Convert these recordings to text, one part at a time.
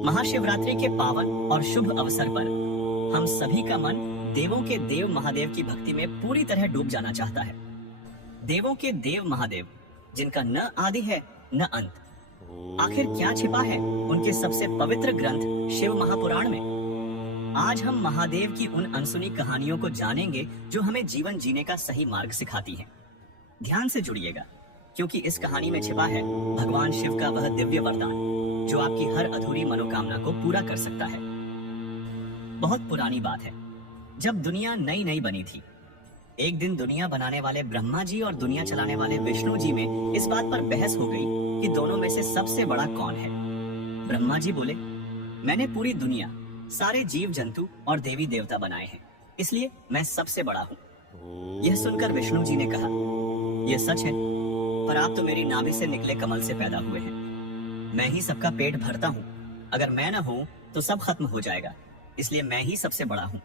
महाशिवरात्रि के पावन और शुभ अवसर पर हम सभी का मन देवों के देव महादेव की भक्ति में पूरी तरह डूब जाना चाहता है। देवों के देव महादेव जिनका न आदि है न अंत, आखिर क्या छिपा है उनके सबसे पवित्र ग्रंथ शिव महापुराण में। आज हम महादेव की उन अनसुनी कहानियों को जानेंगे जो हमें जीवन जीने का सही मार्ग सिखाती हैं। ध्यान से जुड़िएगा, क्योंकि इस कहानी में छिपा है भगवान शिव का वह दिव्य वरदान जो आपकी हर अधूरी मनोकामना को पूरा कर सकता है। बहुत पुरानी बात है, जब दुनिया नई नई बनी थी। एक दिन दुनिया बनाने वाले ब्रह्मा जी और दुनिया चलाने वाले विष्णु जी में इस बात पर बहस हो गई कि दोनों में से सबसे बड़ा कौन है। ब्रह्मा जी बोले, मैंने पूरी दुनिया, सारे जीव जंतु और देवी देवता बनाए हैं, इसलिए मैं सबसे बड़ा हूँ। यह सुनकर विष्णु जी ने कहा, यह सच है, पर आप तो मेरी नाभि से निकले कमल से पैदा हुए हैं। मैं ही सबका पेट भरता हूँ, अगर मैं न हूँ तो सब खत्म हो जाएगा, इसलिए मैं ही सबसे बड़ा हूँ।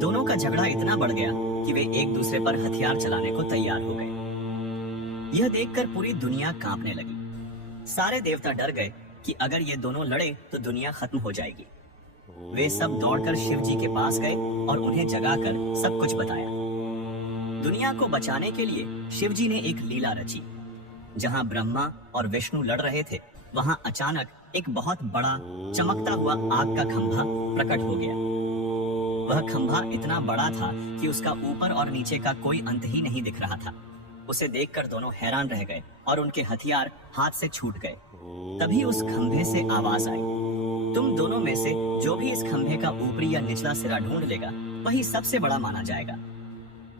दोनों का झगड़ा इतना बढ़ गया कि वे एक दूसरे पर हथियार चलाने को तैयार हो गए। यह देखकर पूरी दुनिया कांपने लगी। सारे देवता डर गए कि अगर ये दोनों लड़े तो दुनिया खत्म हो जाएगी। वे सब दौड़कर शिव जी के पास गए और उन्हें जगाकर सब कुछ बताया। दुनिया को बचाने के लिए शिव जी ने एक लीला रची। जहां ब्रह्मा और विष्णु लड़ रहे थे, वहां अचानक एक बहुत बड़ा चमकता हुआ आग का खंभा प्रकट हो गया। वह खंभा इतना बड़ा था कि उसका ऊपर और नीचे का कोई अंत ही नहीं दिख रहा था। उसे देखकर दोनों हैरान रह गए और उनके हथियार हाथ से छूट गए। तभी उस खंभे से आवाज आई, तुम दोनों में से जो भी इस खंभे का ऊपरी या निचला सिरा ढूंढ लेगा वही सबसे बड़ा माना जाएगा।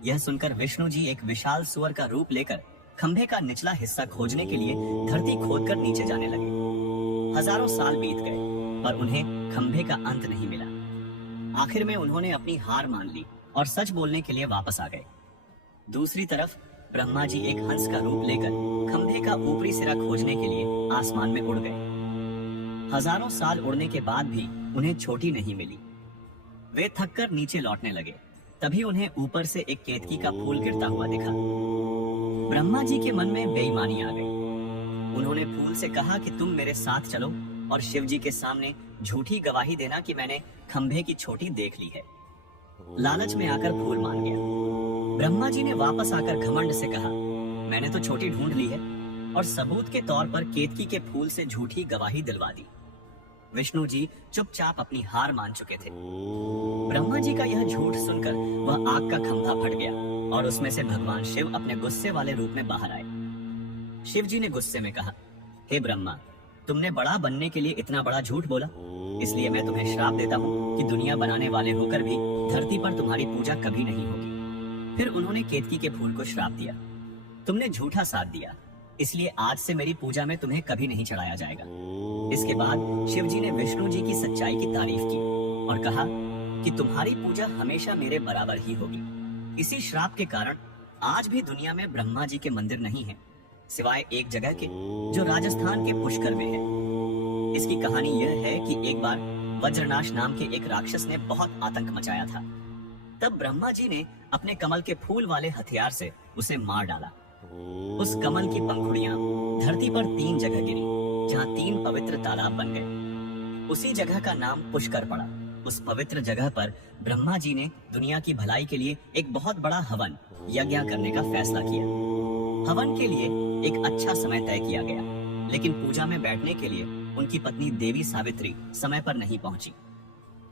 यह सुनकर विष्णु जी एक विशाल सुअर का रूप लेकर खंभे का निचला हिस्सा खोजने के लिए धरती खोदकर नीचे जाने लगे। हजारों साल बीत गए पर उन्हें खंभे का अंत नहीं मिला। आखिर में उन्होंने अपनी हार मान ली और सच बोलने के लिए वापस आ गए। दूसरी तरफ ब्रह्मा जी एक हंस का रूप लेकर खंभे का ऊपरी सिरा खोजने के लिए आसमान में उड़ गए। हजारों साल उड़ने के बाद भी उन्हें छोटी नहीं मिली। वे थककर नीचे लौटने लगे। तभी उन्हें ऊपर से एक केतकी का फूल गिरता हुआ दिखा। ब्रह्मा जी के मन में बेईमानी आ गई। उन्होंने फूल से कहा कि तुम मेरे साथ चलो और शिव जी के सामने झूठी गवाही देना कि मैंने खंभे की छोटी देख ली है। लालच में आकर फूल मान गया। ब्रह्मा जी ने वापस आकर घमंड से कहा, मैंने तो छोटी ढूंढ ली है, और सबूत के तौर पर केतकी के फूल से झूठी गवाही दिलवा दी। विष्णु जी चुपचाप अपनी हार मान चुके थे। ब्रह्मा जी का यह झूठ सुनकर वह आग का खंभा फट गया और उसमें से भगवान शिव अपने गुस्से वाले रूप में बाहर आए। शिव जी ने गुस्से में कहा, हे ब्रह्मा, तुमने बड़ा बनने के लिए इतना बड़ा झूठ बोला, इसलिए मैं तुम्हें श्राप देता हूँ कि दुनिया बनाने वाले होकर भी धरती पर तुम्हारी पूजा कभी नहीं होगी। फिर उन्होंने केतकी के फूल को श्राप दिया, तुमने झूठा साथ दिया, इसलिए आज से मेरी पूजा में तुम्हें कभी नहीं चढ़ाया जाएगा। इसके बाद शिव जी ने विष्णु जी की सच्चाई की तारीफ की और कहा कि तुम्हारी पूजा हमेशा मेरे बराबर ही होगी। इसी श्राप के कारण आज भी दुनिया में ब्रह्मा जी के मंदिर नहीं है, सिवाय एक जगह के जो राजस्थान के पुष्कर में है। इसकी कहानी यह है कि एक बार वज्रनाश नाम के एक राक्षस ने बहुत आतंक मचाया था। तब ब्रह्मा जी ने अपने कमल के फूल वाले हथियार से उसे मार डाला। उस कमल की पंखुड़ियां धरती पर 3 जगह गिरी, जहां 3 पवित्र तालाब बन गए। उसी जगह का नाम पुष्कर पड़ा। उस पवित्र जगह पर ब्रह्मा जी ने दुनिया की भलाई के लिए एक बहुत बड़ा हवन यज्ञ करने का फैसला किया। हवन के लिए एक अच्छा समय तय किया गया, लेकिन पूजा में बैठने के लिए उनकी पत्नी देवी सावित्री समय पर नहीं पहुंची।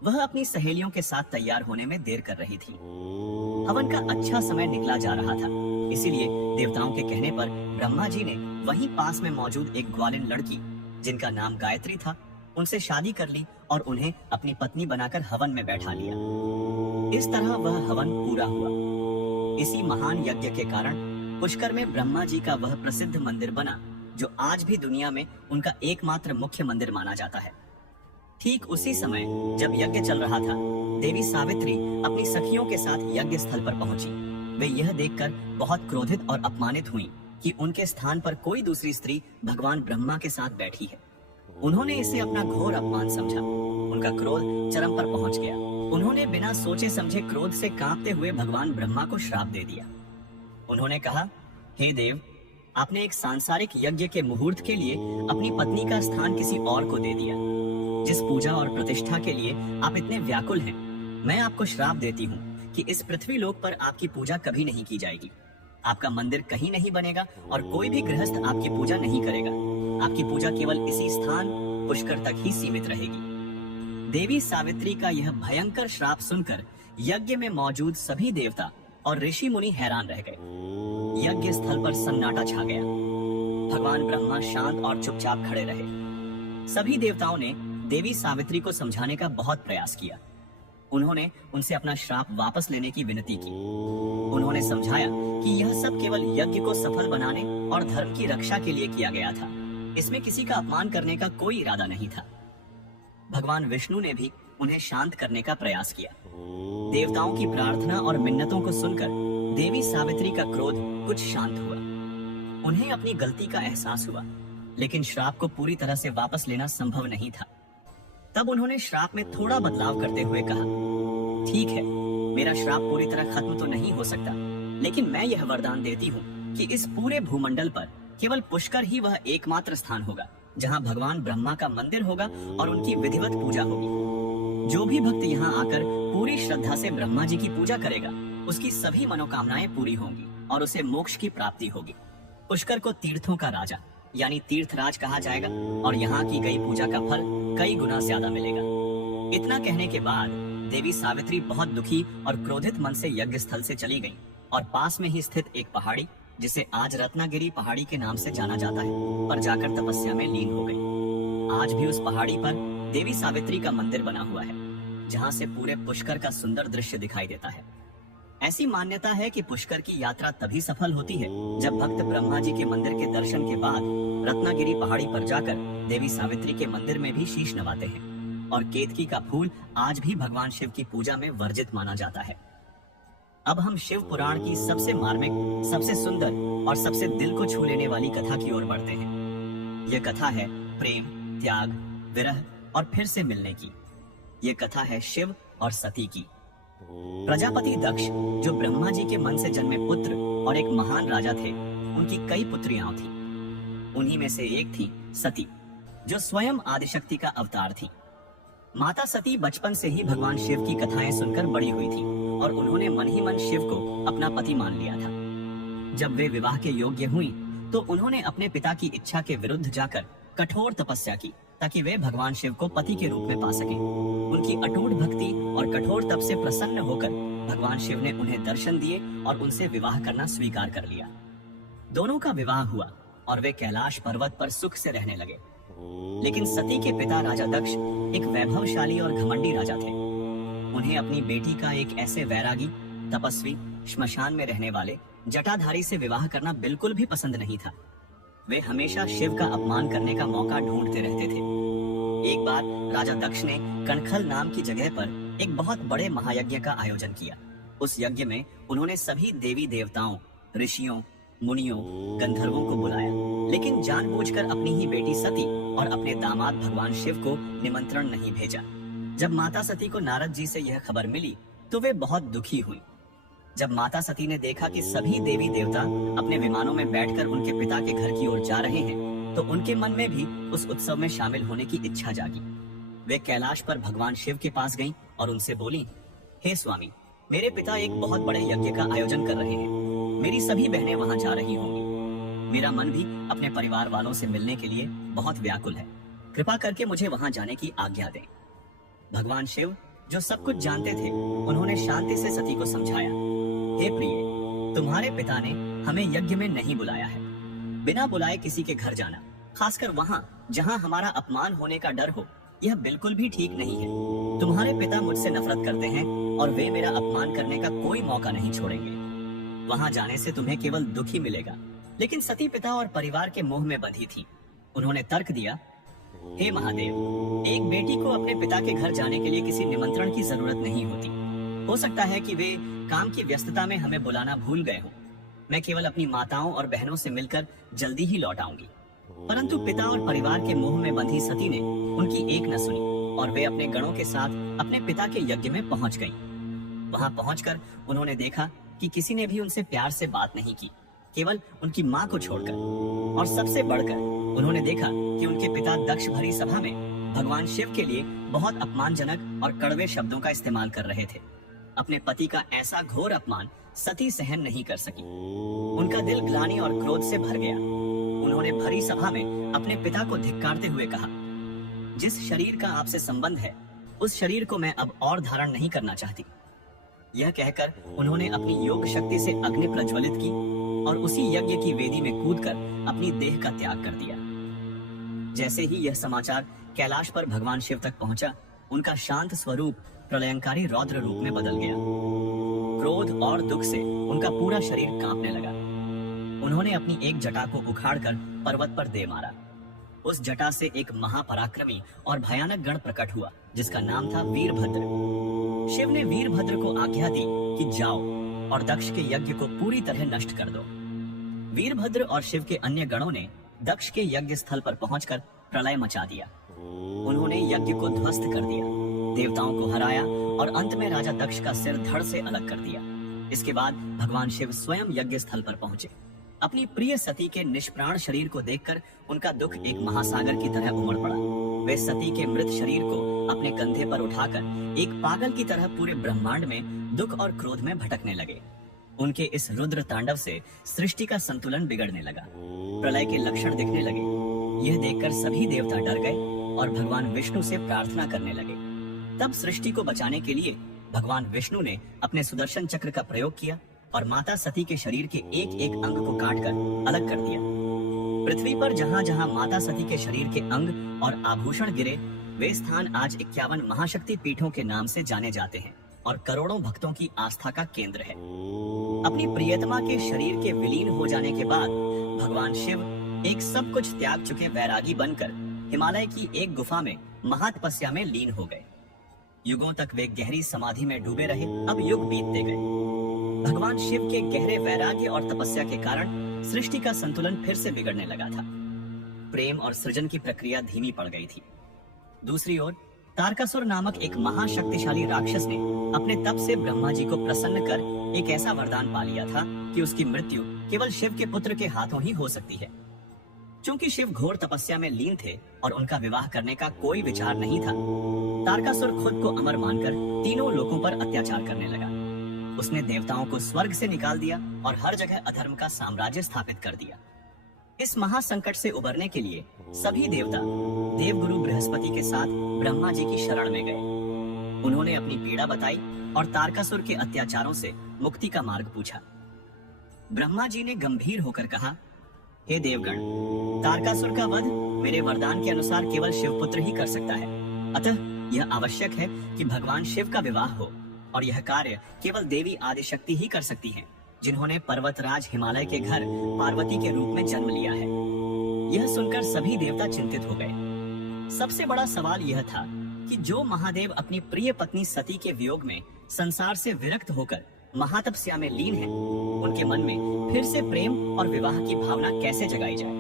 वह अपनी सहेलियों के साथ तैयार होने में देर कर रही थी। हवन का अच्छा समय निकला जा रहा था, इसीलिए देवताओं के कहने पर ब्रह्मा जी ने वहीं पास में मौजूद एक ग्वालिन लड़की जिनका नाम गायत्री था, उनसे शादी कर ली और उन्हें अपनी पत्नी बनाकर हवन में बैठा लिया। इस तरह वह हवन पूरा हुआ। इसी महान यज्ञ के कारण पुष्कर में ब्रह्मा जी का वह प्रसिद्ध मंदिर बना जो आज भी दुनिया में उनका एकमात्र मुख्य मंदिर माना जाता है। ठीक उसी समय जब यज्ञ चल रहा था, देवी सावित्री अपनी सखियों के साथ यज्ञ स्थल पर पहुंची। वे यह देखकर बहुत क्रोधित और अपमानित हुईं कि उनके स्थान पर कोई दूसरी स्त्री भगवान ब्रह्मा के साथ बैठी है। उन्होंने इसे अपना घोर अपमान समझा। उनका क्रोध चरम पर पहुंच गया। उन्होंने बिना सोचे समझे क्रोध से कांपते हुए भगवान ब्रह्मा को श्राप दे दिया। उन्होंने कहा, हे देव, आपने एक सांसारिक यज्ञ के मुहूर्त के लिए अपनी पत्नी का स्थान किसी और को दे दिया। जिस पूजा और प्रतिष्ठा के लिए आप इतने व्याकुल हैं, मैं आपको श्राप देती हूँ कि इस पृथ्वी लोक पर आपकी पूजा कभी नहीं की जाएगी। आपका मंदिर कहीं नहीं बनेगा और कोई भी गृहस्थ आपकी पूजा नहीं करेगा। आपकी पूजा केवल इसी स्थान पुष्कर तक ही सीमित रहेगी। देवी सावित्री का यह भयंकर श्राप सुनकर यज्ञ में मौजूद सभी देवता और ऋषि मुनि हैरान रह गए। यज्ञ स्थल पर सन्नाटा छा गया। भगवान ब्रह्मा शांत और चुपचाप खड़े रहे। सभी देवताओं ने देवी सावित्री को समझाने का बहुत प्रयास किया। उन्होंने उनसे अपना श्राप वापस लेने की विनती की। उन्होंने समझाया कि यह सब केवल यज्ञ को सफल बनाने और धर्म की रक्षा के लिए किया गया था। इसमें किसी का अपमान करने का कोई इरादा नहीं था। भगवान विष्णु ने भी उन्हें शांत करने का प्रयास किया। देवताओं की प्रार्थना और मिन्नतों को सुनकर देवी सावित्री का क्रोध कुछ शांत हुआ। उन्हें अपनी गलती का एहसास हुआ, लेकिन श्राप को पूरी तरह से वापस लेना संभव नहीं था। तब उन्होंने श्राप में थोड़ा बदलाव करते हुए कहा, ठीक है, मेरा श्राप पूरी तरह खत्म तो नहीं हो सकता, लेकिन मैं यह वरदान देती हूँ कि इस पूरे भूमंडल पर केवल पुष्कर ही वह एकमात्र स्थान होगा जहाँ भगवान ब्रह्मा का मंदिर होगा और उनकी विधिवत पूजा होगी। जो भी भक्त यहाँ आकर पूरी श्रद्धा से ब्रह्मा जी की पूजा करेगा, उसकी सभी मनोकामनाएं पूरी होंगी और उसे मोक्ष की प्राप्ति होगी। पुष्कर को तीर्थों का राजा यानी तीर्थराज कहा जाएगा और यहाँ की गई पूजा का फल कई गुना ज्यादा मिलेगा। इतना कहने के बाद देवी सावित्री बहुत दुखी और क्रोधित मन से यज्ञ स्थल से चली गई और पास में ही स्थित एक पहाड़ी, जिसे आज रत्नागिरी पहाड़ी के नाम से जाना जाता है, पर जाकर तपस्या में लीन हो गई। आज भी उस पहाड़ी पर देवी सावित्री का मंदिर बना हुआ है, जहाँ से पूरे पुष्कर का सुंदर दृश्य दिखाई देता है। ऐसी मान्यता है कि पुष्कर की यात्रा तभी सफल होती है जब भक्त ब्रह्मा जी के मंदिर के दर्शन के बाद रत्नागिरी पहाड़ी पर जाकर देवी सावित्री के मंदिर में भी शीश नवाते हैं। और केतकी का फूल आज भी भगवान शिव की पूजा में वर्जित माना जाता है। अब हम शिव पुराण की सबसे मार्मिक, सबसे सुंदर और सबसे दिल को छू लेने वाली कथा की ओर बढ़ते हैं। यह कथा है प्रेम, त्याग, विरह और फिर से मिलने की। यह कथा है शिव और सती की। प्रजापति दक्ष, जो ब्रह्मा जी के मन से जन्मे पुत्र और एक महान राजा थे, उनकी कई पुत्रियां थीं। उन्हीं में से एक थी सती, जो स्वयं आदिशक्ति का अवतार थी। माता सती बचपन से ही भगवान शिव की कथाएं सुनकर बड़ी हुई थी और उन्होंने मन ही मन शिव को अपना पति मान लिया था। जब वे विवाह के योग्य हुई तो उन्होंने अपने पिता की इच्छा के विरुद्ध जाकर कठोर तपस्या की ताकि वे भगवान शिव को पति के रूप में पा सकें। उनकी अटूट भक्ति और कठोर तप से प्रसन्न होकर भगवान शिव ने उन्हें दर्शन दिए और उनसे विवाह करना स्वीकार कर लिया। दोनों का विवाह हुआ और वे कैलाश पर्वत पर सुख से रहने लगे। लेकिन सती के पिता राजा दक्ष एक वैभवशाली और घमंडी राजा थे। उन्हें अपनी बेटी का एक ऐसे वैरागी, तपस्वी, श्मशान में रहने वाले जटाधारी से विवाह करना बिल्कुल भी पसंद नहीं था। वे हमेशा शिव का अपमान करने का मौका ढूंढते रहते थे। एक बार राजा दक्ष ने कणखल नाम की जगह पर एक बहुत बड़े महायज्ञ का आयोजन किया। उस यज्ञ में उन्होंने सभी देवी देवताओं, ऋषियों, मुनियों, गंधर्वों को बुलाया, लेकिन जानबूझकर अपनी ही बेटी सती और अपने दामाद भगवान शिव को निमंत्रण नहीं भेजा। जब माता सती को नारद जी से यह खबर मिली तो वे बहुत दुखी हुई। जब माता सती ने देखा कि सभी देवी देवता अपने विमानों में बैठकर उनके पिता के घर की ओर जा रहे हैं, तो उनके मन में भी उस उत्सव में शामिल होने की इच्छा जागी। वे कैलाश पर भगवान शिव के पास गईं और उनसे बोली, हे स्वामी, मेरे पिता एक बहुत बड़े यज्ञ का आयोजन कर रहे हैं। मेरी सभी बहनें वहां जा रही होंगी। मेरा मन भी अपने परिवार वालों से मिलने के लिए बहुत व्याकुल है। कृपा करके मुझे वहां जाने की आज्ञा दें। भगवान शिव, जो सब कुछ जानते थे, उन्होंने शांति से सती को समझाया, हे प्रिय, तुम्हारे पिता ने हमें यज्ञ में नहीं बुलाया है। बिना बुलाए किसी के घर जाना, खासकर वहां जहां हमारा अपमान होने का डर हो, यह बिल्कुल भी ठीक नहीं है। तुम्हारे पिता मुझसे नफरत करते हैं और वे मेरा अपमान करने का कोई मौका नहीं छोड़ेंगे। वहां जाने से तुम्हें केवल दुख ही मिलेगा। लेकिन सती पिता और परिवार के मोह में बंधी थी। उन्होंने तर्क दिया, हे महादेव, एक बेटी को अपने पिता के घर जाने के लिए किसी निमंत्रण की जरूरत नहीं होती। हो सकता है कि वे काम की व्यस्तता में हमें बुलाना भूल गए हों। मैं केवल अपनी माताओं और बहनों से मिलकर जल्दी ही लौट आऊंगी। परंतु पिता और परिवार के मोह में बंधी सती ने उनकी एक न सुनी और वे अपने गणों के साथ अपने पिता के यज्ञ में पहुंच गईं। वहां पहुंचकर उन्होंने देखा कि किसी ने भी उनसे प्यार से बात नहीं की केवल उनकी माँ को छोड़कर। और सबसे बढ़कर उन्होंने देखा कि उनके पिता दक्ष भरी सभा में भगवान शिव के लिए बहुत अपमानजनक और कड़वे शब्दों का इस्तेमाल कर रहे थे। अपने पति का ऐसा घोर अपमान सती सहन नहीं कर सकी। उनका दिल ग्लानि और क्रोध से भर गया। उन्होंने भरी सभा में अपने पिता को धिक्कारते हुए कहा, जिस शरीर का आपसे संबंध है उस शरीर को मैं अब और धारण नहीं करना चाहती। यह कहकर उन्होंने अपनी योग शक्ति से अग्नि प्रज्वलित की और उसी यज्ञ की वेदी में कूदकर अपनी देह का त्याग कर दिया। जैसे ही यह समाचार कैलाश पर भगवान शिव तक पहुंचा, उनका शांत स्वरूप प्रलयंकारी रौद्र रूप में बदल गया। क्रोध और दुख से उनका पूरा शरीर कांपने लगा। उन्होंने अपनी एक जटा को उखाड़कर पर्वत पर दे मारा। उस जटा से एक महापराक्रमी और भयानक गण प्रकट हुआ, जिसका नाम था वीरभद्र। शिव ने वीरभद्र को आज्ञा दी कि जाओ और दक्ष के यज्ञ को पूरी तरह नष्ट कर दो। वीरभद्र और शिव के अन्य गणों ने दक्ष के यज्ञ स्थल पर पहुंचकर प्रलय मचा दिया। उन्होंने यज्ञ को ध्वस्त कर दिया, देवताओं को हराया और अंत में राजा दक्ष का सिर धड़ से अलग कर दिया। इसके बाद भगवान शिव स्वयं यज्ञ स्थल पर पहुंचे। अपनी प्रिय सती के निष्प्राण शरीर को देखकर उनका दुख एक महासागर की तरह उमड़ पड़ा। वे सती के मृत शरीर को अपने कंधे पर उठाकर एक पागल की तरह पूरे ब्रह्मांड में दुख और क्रोध में भटकने लगे। उनके इस रुद्र तांडव से सृष्टि का संतुलन बिगड़ने लगा, प्रलय के लक्षण दिखने लगे। यह देखकर सभी देवता डर गए और भगवान विष्णु से प्रार्थना करने लगे। तब सृष्टि को बचाने के लिए भगवान विष्णु ने अपने सुदर्शन चक्र का प्रयोग किया और माता सती के शरीर के एक एक अंग को काटकर अलग कर दिया। पृथ्वी पर जहाँ जहाँ माता सती के शरीर के अंग और आभूषण गिरे, वे स्थान आज 51 महाशक्ति पीठों के नाम से जाने जाते हैं और करोड़ों भक्तों की आस्था का केंद्र है। अपनी प्रियतमा के शरीर के विलीन हो जाने के बाद भगवान शिव एक सब कुछ त्याग चुके वैरागी बनकर हिमालय की एक गुफा में महातपस्या में लीन हो गए। युगों तक वे गहरी समाधि में डूबे रहे। अब युग बीतते गए। भगवान शिव के गहरे वैराग्य और तपस्या के कारण सृष्टि का संतुलन फिर से बिगड़ने लगा था। प्रेम और सृजन की प्रक्रिया धीमी पड़ गई थी। दूसरी ओर तारकासुर नामक एक महाशक्तिशाली राक्षस ने अपने तप से ब्रह्मा जी को प्रसन्न कर एक ऐसा वरदान पा लिया था कि उसकी मृत्यु केवल शिव के पुत्र के हाथों ही हो सकती है। चूंकि शिव घोर तपस्या में लीन थे और उनका विवाह करने का कोई विचार नहीं था, तारकासुर खुद को अमर मानकर तीनों लोकों पर अत्याचार करने लगा। उसने देवताओं को स्वर्ग से निकाल दिया और हर जगह अधर्म का साम्राज्य स्थापित कर दिया। इस महासंकट से उबरने के लिए सभी देवता देवगुरु बृहस्पति के साथ ब्रह्मा जी की शरण में गए। उन्होंने अपनी पीड़ा बताई और तारकासुर के अत्याचारों से मुक्ति का मार्ग पूछा। ब्रह्मा जी ने गंभीर होकर कहा, हे देवगण, तारकासुर का वध मेरे वरदान के अनुसार केवल शिवपुत्र ही कर सकता है। अतः यह आवश्यक है कि भगवान शिव का विवाह हो और यह कार्य केवल देवी आदिशक्ति ही कर सकती हैं, जिन्होंने पर्वतराज हिमालय के घर पार्वती के रूप में जन्म लिया है। यह सुनकर सभी देवता चिंतित हो गए। सबसे बड़ा सवाल यह था कि जो महादेव अपनी प्रिय पत्नी सती के वियोग में संसार से विरक्त होकर महातपस्या में लीन हैं, उनके मन में फिर से प्रेम और विवाह की भावना कैसे जगाई जाए,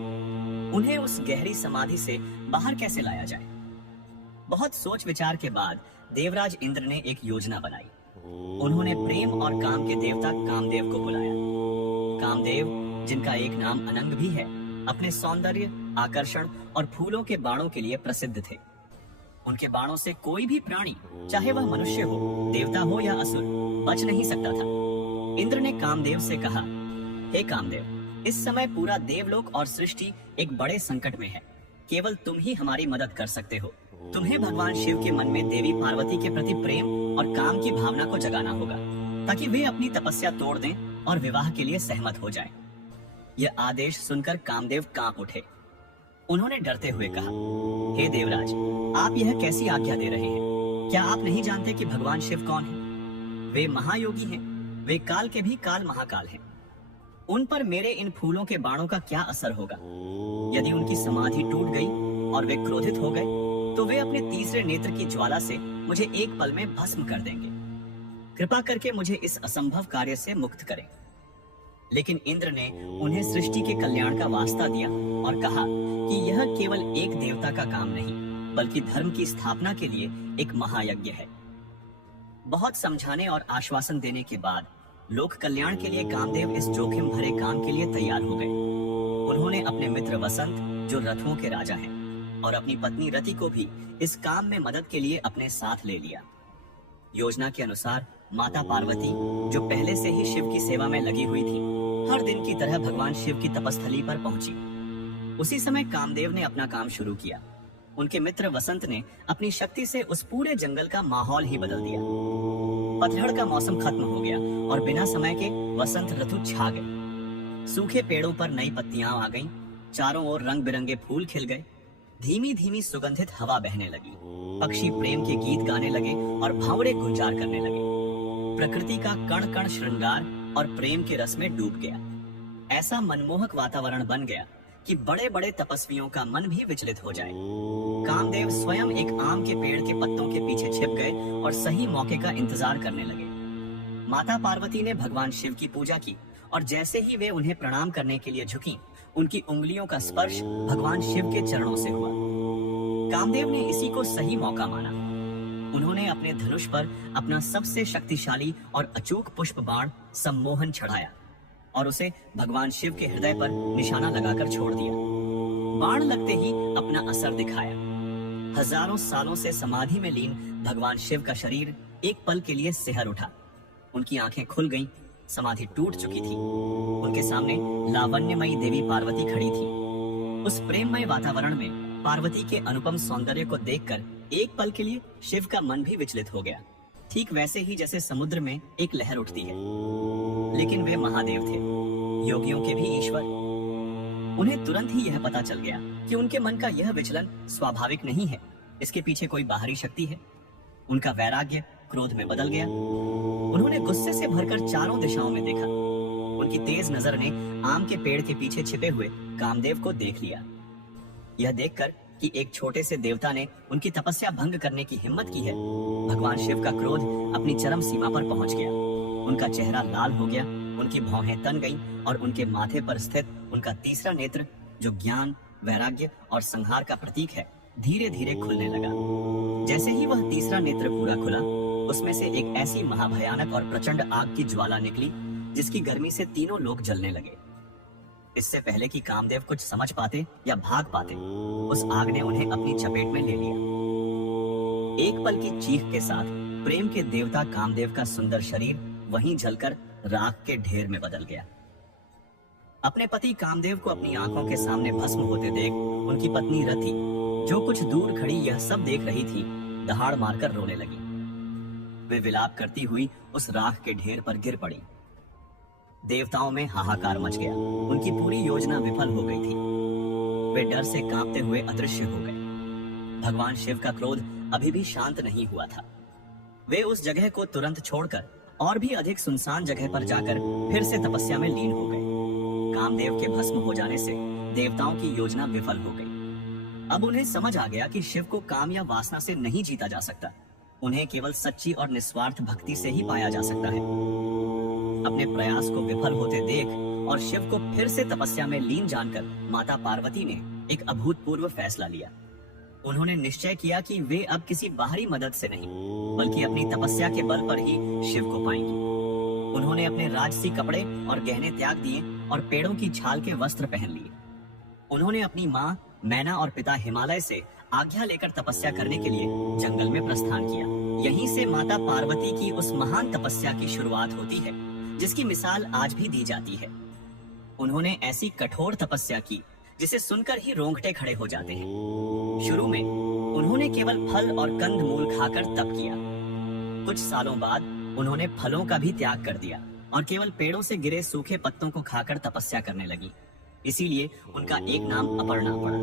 उन्हें उस गहरी समाधि से बाहर कैसे लाया जाए। बहुत सोच विचार के बाद देवराज इंद्र ने एक योजना बनाई। उन्होंने प्रेम और काम के देवता कामदेव को बुलाया। कामदेव, जिनका एक नाम अनंग भी है, अपने सौंदर्य, आकर्षण और फूलों के बाणों के लिए प्रसिद्ध थे। उनके बाणों से कोई भी प्राणी, चाहे वह मनुष्य हो, देवता हो या असुर, बच नहीं सकता था। इंद्र ने कामदेव से कहा, हे कामदेव, इस समय पूरा देवलोक और सृष्टि एक बड़े संकट में है। केवल तुम ही हमारी मदद कर सकते हो। तुम्हें भगवान शिव के मन में देवी पार्वती के प्रति प्रेम और काम की भावना को जगाना होगा, ताकि वे अपनी तपस्या तोड़ दें और विवाह के लिए सहमत हो जाएं। यह आदेश सुनकर कामदेव कांप उठे। उन्होंने डरते हुए कहा, हे देवराज, आप यह कैसी आज्ञा दे रहे हैं? क्या आप नहीं जानते कि भगवान शिव कौन है? वे महायोगी हैं। वे काल के भी काल महाकाल हैं। उन पर मेरे इन फूलों के बाणों का क्या असर होगा? यदि उनकी समाधि टूट गई और वे क्रोधित हो गए, तो वे अपने तीसरे नेत्र की ज्वाला से मुझे एक पल में भस्म कर देंगे। कृपा करके मुझे इस असंभव कार्य से मुक्त करें। लेकिन इंद्र ने उन्हें सृष्टि के कल्याण का वास्ता दिया और कहा कि यह केवल एक देवता का काम नहीं, बल्कि धर्म की स्थापना के लिए एक महायज्ञ है। बहुत समझाने और आश्वासन देने के बाद लोक कल्याण के लिए कामदेव इस जोखिम भरे काम के लिए तैयार हो गए। उन्होंने अपने मित्र वसंत, जो रथों के राजा हैं, और अपनी पत्नी रति को भी इस काम में मदद के लिए अपने साथ ले लिया। योजना के अनुसार माता पार्वती, जो पहले से ही शिव की सेवा में लगी हुई थी, हर दिन की तरह भगवान शिव की तपस्थली पर पहुंची। उसी समय कामदेव ने अपना काम शुरू किया। उनके मित्र वसंत ने अपनी शक्ति से उस पूरे जंगल का माहौल ही बदल दिया। पतझड़ का मौसम खत्म हो गया और बिना समय के वसंत ऋतु छा गई। सूखे पेड़ों पर नई पत्तियां आ गईं, चारों ओर रंग बिरंगे फूल खिल गए, धीमी धीमी सुगंधित हवा बहने लगी, पक्षी प्रेम के गीत गाने लगे और भावड़े गुंजार करने लगे। प्रकृति का कण कण श्रृंगार और प्रेम के रस में डूब गया। ऐसा मनमोहक वातावरण बन गया कि बड़े बड़े तपस्वियों का मन भी विचलित हो जाए। कामदेव स्वयं एक आम के पेड़ के पत्तों के पीछे छिप गए और सही मौके का इंतजार करने लगे। माता पार्वती ने भगवान शिव की पूजा की और जैसे ही वे उन्हें प्रणाम करने के लिए झुकी, उनकी उंगलियों का स्पर्श भगवान शिव के चरणों से हुआ। कामदेव ने इसी को सही मौका माना। उन्होंने अपने धनुष पर अपना सबसे शक्तिशाली और अचूक पुष्प बाण सम्मोहन चढ़ाया और उसे भगवान शिव के हृदय पर निशाना लगाकर छोड़ दिया। बाण लगते ही अपना असर दिखाया। हजारों सालों से समाधि में लीन भगवान शिव का शरीर एक पल के लिए सिहर उठा। उनकी आंखें खुल गईं, समाधि टूट चुकी थी। उनके सामने लावण्यमयी देवी पार्वती खड़ी थी। उस प्रेममय वातावरण में पार्वती के अनुपम सौंदर्य को देखकर एक पल के लिए शिव का मन भी विचलित हो गया, ठीक वैसे ही जैसे समुद्र में एक लहर उठती है। लेकिन वे महादेव थे, योगियों के भी ईश्वर। उन्हें तुरंत ही यह पता चल गया कि उनके मन का यह विचलन स्वाभाविक नहीं है, इसके पीछे कोई बाहरी शक्ति है। उनका वैराग्य क्रोध में बदल गया। उन्होंने गुस्से से भरकर चारों दिशाओं में देखा। उनकी तेज नजर ने आम के पेड़ के पीछे छिपे हुए कामदेव को देख लिया। यह देखकर कि एक छोटे से देवता ने उनकी तपस्या भंग करने की हिम्मत की है, भगवान शिव का क्रोध अपनी चरम सीमा पर पहुंच गया। उनका चेहरा लाल हो गया, उनकी भौहें तन गईं और उनके माथे पर स्थित उनका तीसरा नेत्र, जो ज्ञान, वैराग्य और संहार का प्रतीक है, धीरे धीरे खुलने लगा। जैसे ही वह तीसरा नेत्र पूरा खुला, उसमें से एक ऐसी महाभयानक और प्रचंड आग की ज्वाला निकली जिसकी गर्मी से तीनों लोग जलने लगे। इससे पहले कि कामदेव कुछ समझ पाते या भाग पाते, उस आग ने उन्हें अपनी चपेट में ले लिया। एक पल की चीख के साथ प्रेम के देवता कामदेव का सुंदर शरीर वहीं जलकर राख के ढेर में बदल गया। अपने पति कामदेव को अपनी आंखों के सामने भस्म होते देख उनकी पत्नी रति, जो कुछ दूर खड़ी यह सब देख रही थी, दहाड़ मारकर रोने लगी। वे विलाप करती हुई उस राख के ढेर पर गिर पड़ी। देवताओं में हाहाकार मच गया। उनकी पूरी योजना विफल हो गई थी। वे डर से कांपते हुए अदृश्य हो गए। भगवान शिव का क्रोध अभी भी शांत नहीं हुआ था। वे उस जगह को तुरंत छोड़कर और भी अधिक सुनसान जगह पर जाकर फिर से तपस्या में लीन हो गए। कामदेव के भस्म हो जाने से देवताओं की योजना विफल हो गई। अब उन्हें समझ आ गया कि शिव को काम या वासना से नहीं जीता जा सकता। उन्हें केवल सच्ची और निस्वार्थ भक्ति से ही पाया जा सकता है। अपने प्रयास को विफल होते देख और शिव को फिर से तपस्या में लीन जानकर माता पार्वती ने एक अभूतपूर्व फैसला लिया। उन्होंने निश्चय किया कि वे अब किसी बाहरी मदद से नहीं, बल्कि अपनी तपस्या के बल पर ही शिव को पाएंगी। उन्होंने अपने राजसी कपड़े और गहने त्याग दिए और पेड़ों की छाल के वस्त्र पहन लिए। उन्होंने अपनी माँ मैना और पिता हिमालय से आज्ञा लेकर तपस्या करने के लिए जंगल में प्रस्थान किया। यहीं से माता पार्वती की उस महान तपस्या की शुरुआत होती है, जिसकी मिसाल आज भी दी जाती है। उन्होंने ऐसी कठोर तपस्या की जिसे सुनकर ही रोंगटे खड़े हो जाते हैं। शुरू में उन्होंने केवल फल और कंद मूल खाकर तप किया। कुछ सालों बाद उन्होंने फलों का भी त्याग कर दिया और केवल पेड़ों से गिरे सूखे पत्तों को खाकर तपस्या करने लगी। इसीलिए उनका एक नाम अपर्णा पड़ा।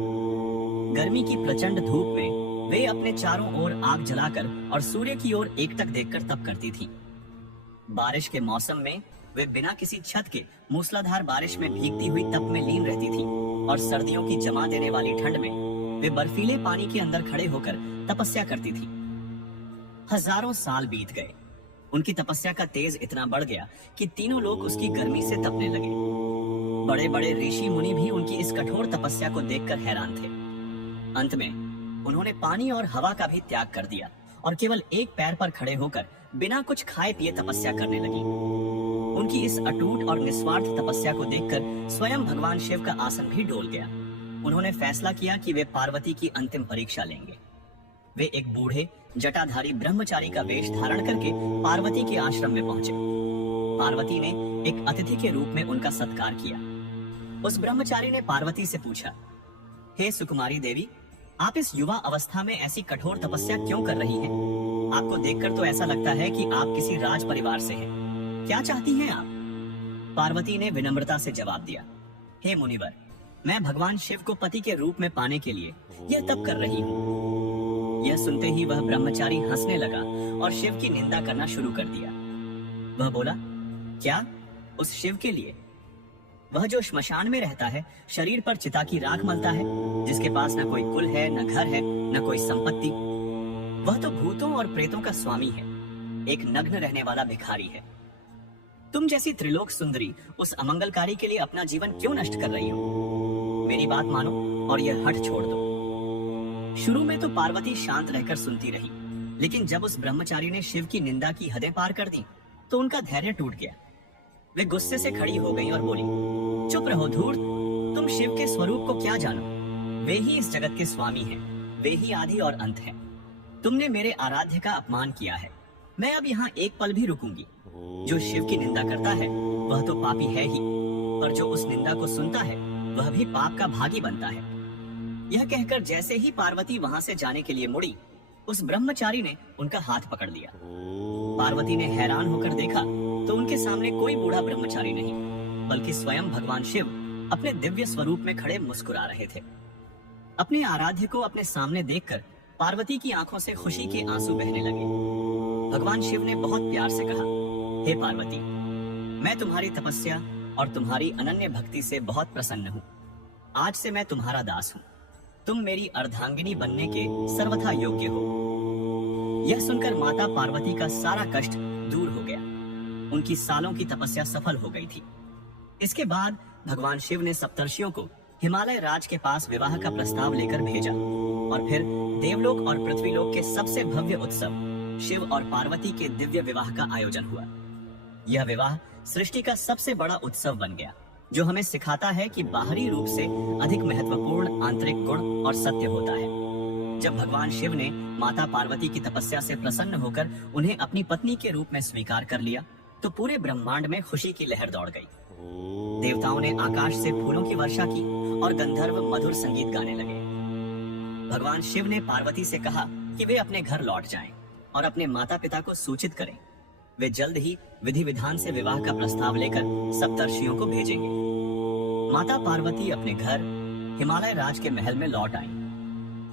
गर्मी की प्रचंड धूप में वे अपने चारों ओर आग जलाकर और सूर्य की ओर एकटक देखकर तप करती थीं। बारिश के मौसम में वे बिना किसी छत के मूसलाधार बारिश में भीगती हुई तप में लीन रहती थीं और सर्दियों की जमा देने वाली ठंड में वे बर्फीले पानी के अंदर खड़े होकर तपस्या करती थीं। हजारों साल बीत गए। उनकी तपस्या का तेज इतना बढ़ गया कि तीनों लोग उसकी गर्मी से तपने लगे। बड़े बड़े ऋषि मुनि भी उनकी इस कठोर तपस्या को देखकर हैरान थे। अंत में उन्होंने पानी और हवा का भी त्याग कर दिया और केवल एक पैर पर खड़े होकर बिना कुछ खाए पिए तपस्या करने लगी। उनकी इस अटूट और निस्वार्थ तपस्या को देखकर स्वयं भगवान शिव का आसन भी डोल गया। उन्होंने फैसला किया कि वे पार्वती की अंतिम परीक्षा लेंगे। वे एक बूढ़े जटाधारी ब्रह्मचारी का वेश धारण करके पार्वती के आश्रम में पहुंचे। पार्वती ने एक अतिथि के रूप में उनका सत्कार किया। उस ब्रह्मचारी ने पार्वती से पूछा, हे सुकुमारी देवी, आप इस युवा अवस्था में ऐसी कठोर तपस्या क्यों कर रही हैं? आपको देखकर तो ऐसा लगता है कि आप किसी राज परिवार से हैं। क्या चाहती हैं आप? पार्वती ने विनम्रता से जवाब दिया, हे मुनिवर, मैं भगवान शिव को पति के रूप में पाने के लिए यह तप कर रही हूँ। यह सुनते ही वह ब्रह्मचारी हंसने लगा और शिव की निंदा करना शुरू कर दिया। वह बोला, क्या? उस शिव के लिए? वह जो श्मशान में रहता है, शरीर पर चिता की राख मलता है, जिसके पास न कोई कुल है, न घर है, न कोई संपत्ति। वह तो भूतों और प्रेतों का स्वामी है, एक नग्न रहने वाला भिखारी है। तुम जैसी त्रिलोक सुंदरी उस अमंगलकारी के लिए अपना जीवन क्यों नष्ट कर रही हो? मेरी बात मानो और यह हठ छोड़ दो। शुरू में तो पार्वती शांत रहकर सुनती रही, लेकिन जब उस ब्रह्मचारी ने शिव की निंदा की हदें पार कर दी तो उनका धैर्य टूट गया। वे गुस्से से खड़ी हो गईं और बोली, चुप रहो धूर्त, तुम शिव के स्वरूप को क्या जानो? वे ही इस जगत के स्वामी हैं, वे ही आदि और अंत हैं। तुमने मेरे आराध्य का अपमान किया है, मैं अब यहाँ एक पल भी रुकूंगी। जो शिव की निंदा करता है वह तो पापी है ही, पर जो उस निंदा को सुनता है वह भी पाप का भागी बनता है। यह कहकर जैसे ही पार्वती वहां से जाने के लिए मुड़ी, उस ब्रह्मचारी ने उनका हाथ पकड़ लिया। पार्वती ने हैरान होकर देखा तो उनके सामने कोई बूढ़ा ब्रह्मचारी नहीं, बल्कि स्वयं भगवान शिव अपने दिव्य स्वरूप में खड़े मुस्कुरा रहे थे। अपने आराध्य को अपने सामने देखकर पार्वती की आंखों से खुशी के आंसू बहने लगे। भगवान शिव ने बहुत प्यार से कहा, हे पार्वती, मैं तुम्हारी तपस्या और तुम्हारी अनन्य भक्ति से बहुत प्रसन्न हूँ। आज से मैं तुम्हारा दास हूँ। तुम मेरी अर्धांगिनी बनने के सर्वथा योग्य हो। यह सुनकर माता पार्वती का सारा कष्ट दूर हो गया। उनकी सालों की तपस्या सफल हो गई थी। इसके बाद भगवान शिव ने सप्तर्षियों को हिमालय राज के पास विवाह का प्रस्ताव लेकर भेजा और फिर देवलोक और पृथ्वीलोक के सबसे भव्य उत्सव शिव और पार्वती के दिव्य विवाह का आयोजन हुआ। यह विवाह सृष्टि का सबसे बड़ा उत्सव बन गया, जो हमें सिखाता है कि बाहरी रूप से अधिक महत्वपूर्ण आंतरिक गुण और सत्य होता है। जब भगवान शिव ने माता पार्वती की तपस्या से प्रसन्न होकर उन्हें अपनी पत्नी के रूप में स्वीकार कर लिया, तो पूरे ब्रह्मांड में खुशी की लहर दौड़ गई। देवताओं ने आकाश से फूलों की वर्षा की और गंधर्व मधुर संगीत गाने लगे। भगवान शिव ने पार्वती से कहा कि वे अपने घर लौट जाएं और अपने माता पिता को सूचित करें। वे जल्द ही विधि विधान से विवाह का प्रस्ताव लेकर सप्तर्षियों को भेजेंगे। माता पार्वती अपने घर हिमालय राज के महल में लौट आई।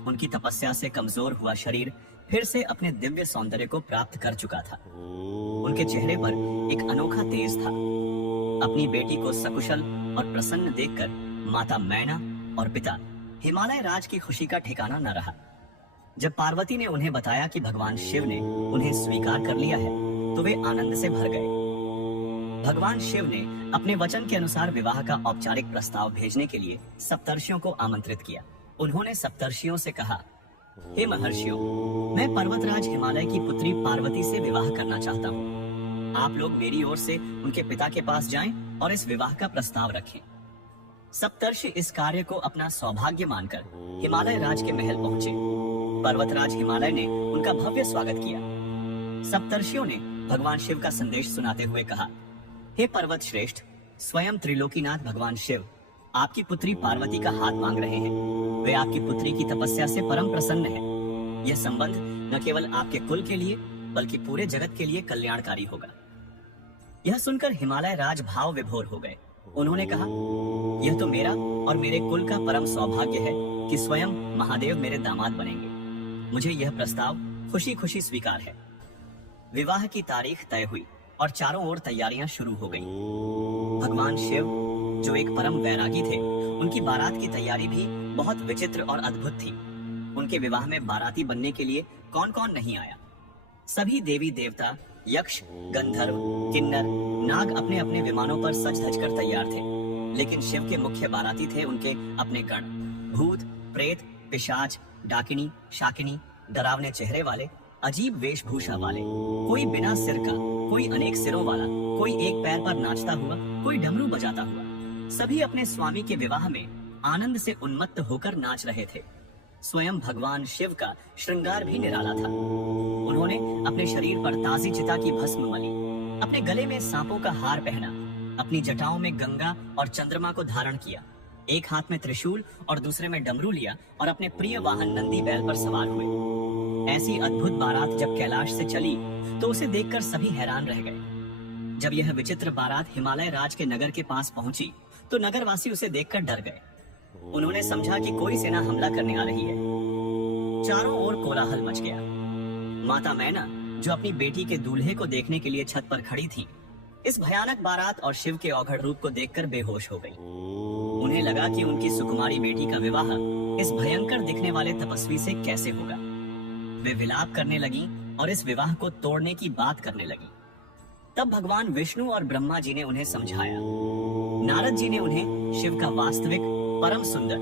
उनकी तपस्या से कमजोर हुआ शरीर फिर से अपने दिव्य सौंदर्य को प्राप्त कर चुका था। उनके चेहरे पर एक अनोखा तेज था। अपनी बेटी को सकुशल और प्रसन्न देखकर माता मैना और पिता हिमालय राज की खुशी का ठिकाना न रहा। जब पार्वती ने उन्हें बताया कि भगवान शिव ने उन्हें स्वीकार कर लिया है, तो वे आनंद से भर गए। भगवान शिव ने अपने वचन के अनुसार विवाह का औपचारिक प्रस्ताव भेजने के लिए सप्तर्षियों को आमंत्रित किया। उन्होंने सप्तर्षियों से कहा, हे महर्षियों, मैं पर्वतराज हिमालय की पुत्री पार्वती से विवाह करना चाहता हूँ। आप लोग मेरी ओर से उनके पिता के पास जाएं और इस विवाह का प्रस्ताव रखें। सप्तर्षि इस कार्य को अपना सौभाग्य मानकर हिमालय राज के महल पहुंचे। पर्वतराज हिमालय ने उनका भव्य स्वागत किया। सप्तर्षियों ने भगवान शिव का संदेश सुनाते हुए कहा, हे पर्वत श्रेष्ठ, स्वयं त्रिलोकीनाथ भगवान शिव आपकी पुत्री पार्वती का हाथ मांग रहे हैं। वे आपकी पुत्री की तपस्या से परम प्रसन्न हैं। यह संबंध न केवल आपके कुल के लिए बल्कि पूरे जगत के लिए कल्याणकारी होगा। यह सुनकर हिमालय राज भाव विभोर हो गए। उन्होंने कहा, यह तो मेरा और मेरे कुल का परम सौभाग्य है कि स्वयं महादेव मेरे दामाद बनेंगे। मुझे यह प्रस्ताव खुशी खुशी स्वीकार है। विवाह की तारीख तय हुई और चारों ओर तैयारियां शुरू हो गईं। भगवान शिव, जो एक परम वैरागी थे, उनकी बारात की तैयारी भी बहुत विचित्र और अद्भुत थी। उनके विवाह में बाराती बनने के लिए कौन कौन नहीं आया। सभी देवी देवता, यक्ष, गंधर्व, किन्नर, नाग अपने अपने विमानों पर सज धज कर तैयार थे। लेकिन शिव के मुख्य बाराती थे उनके अपने गण, भूत, प्रेत, पिशाच, डाकिनी, शाकिनी, डरावने चेहरे वाले, अजीब वेशभूषा वाले, कोई बिना सिर का, कोई अनेक सिरों वाला, कोई एक पैर पर नाचता हुआ, कोई डमरू बजाता हुआ। सभी अपने स्वामी के विवाह में आनंद से उन्मत्त होकर नाच रहे थे। स्वयं भगवान शिव का श्रृंगार भी निराला था। उन्होंने अपने शरीर पर ताजी चिता की भस्म मली, अपने गले में सांपों का हार पहना, अपनी जटाओं में गंगा और चंद्रमा को धारण किया, एक हाथ में त्रिशूल और दूसरे में डमरू लिया और अपने प्रिय वाहन नंदी बैल पर सवार हुए। ऐसी अद्भुत बारात जब कैलाश से चली तो उसे देखकर सभी हैरान रह गए। जब यह विचित्र बारात हिमालय राज के नगर के पास पहुंची तो नगरवासी उसे देखकर डर गए। उन्होंने समझा कि कोई सेना हमला करने आ रही है। चारों ओर कोलाहल मच गया। माता मैना, जो अपनी बेटी के दूल्हे को देखने के लिए छत पर खड़ी थी, इस भयानक बारात और शिव के औघड़ रूप को देखकर बेहोश हो गई। उन्हें लगा कि उनकी सुकुमारी बेटी का विवाह इस भयंकर दिखने वाले तपस्वी से कैसे होगा। वे विलाप करने लगी और इस विवाह को तोड़ने की बात करने लगी। तब भगवान विष्णु और ब्रह्मा जी ने उन्हें समझाया। नारद जी ने उन्हें शिव का वास्तविक, परम सुंदर,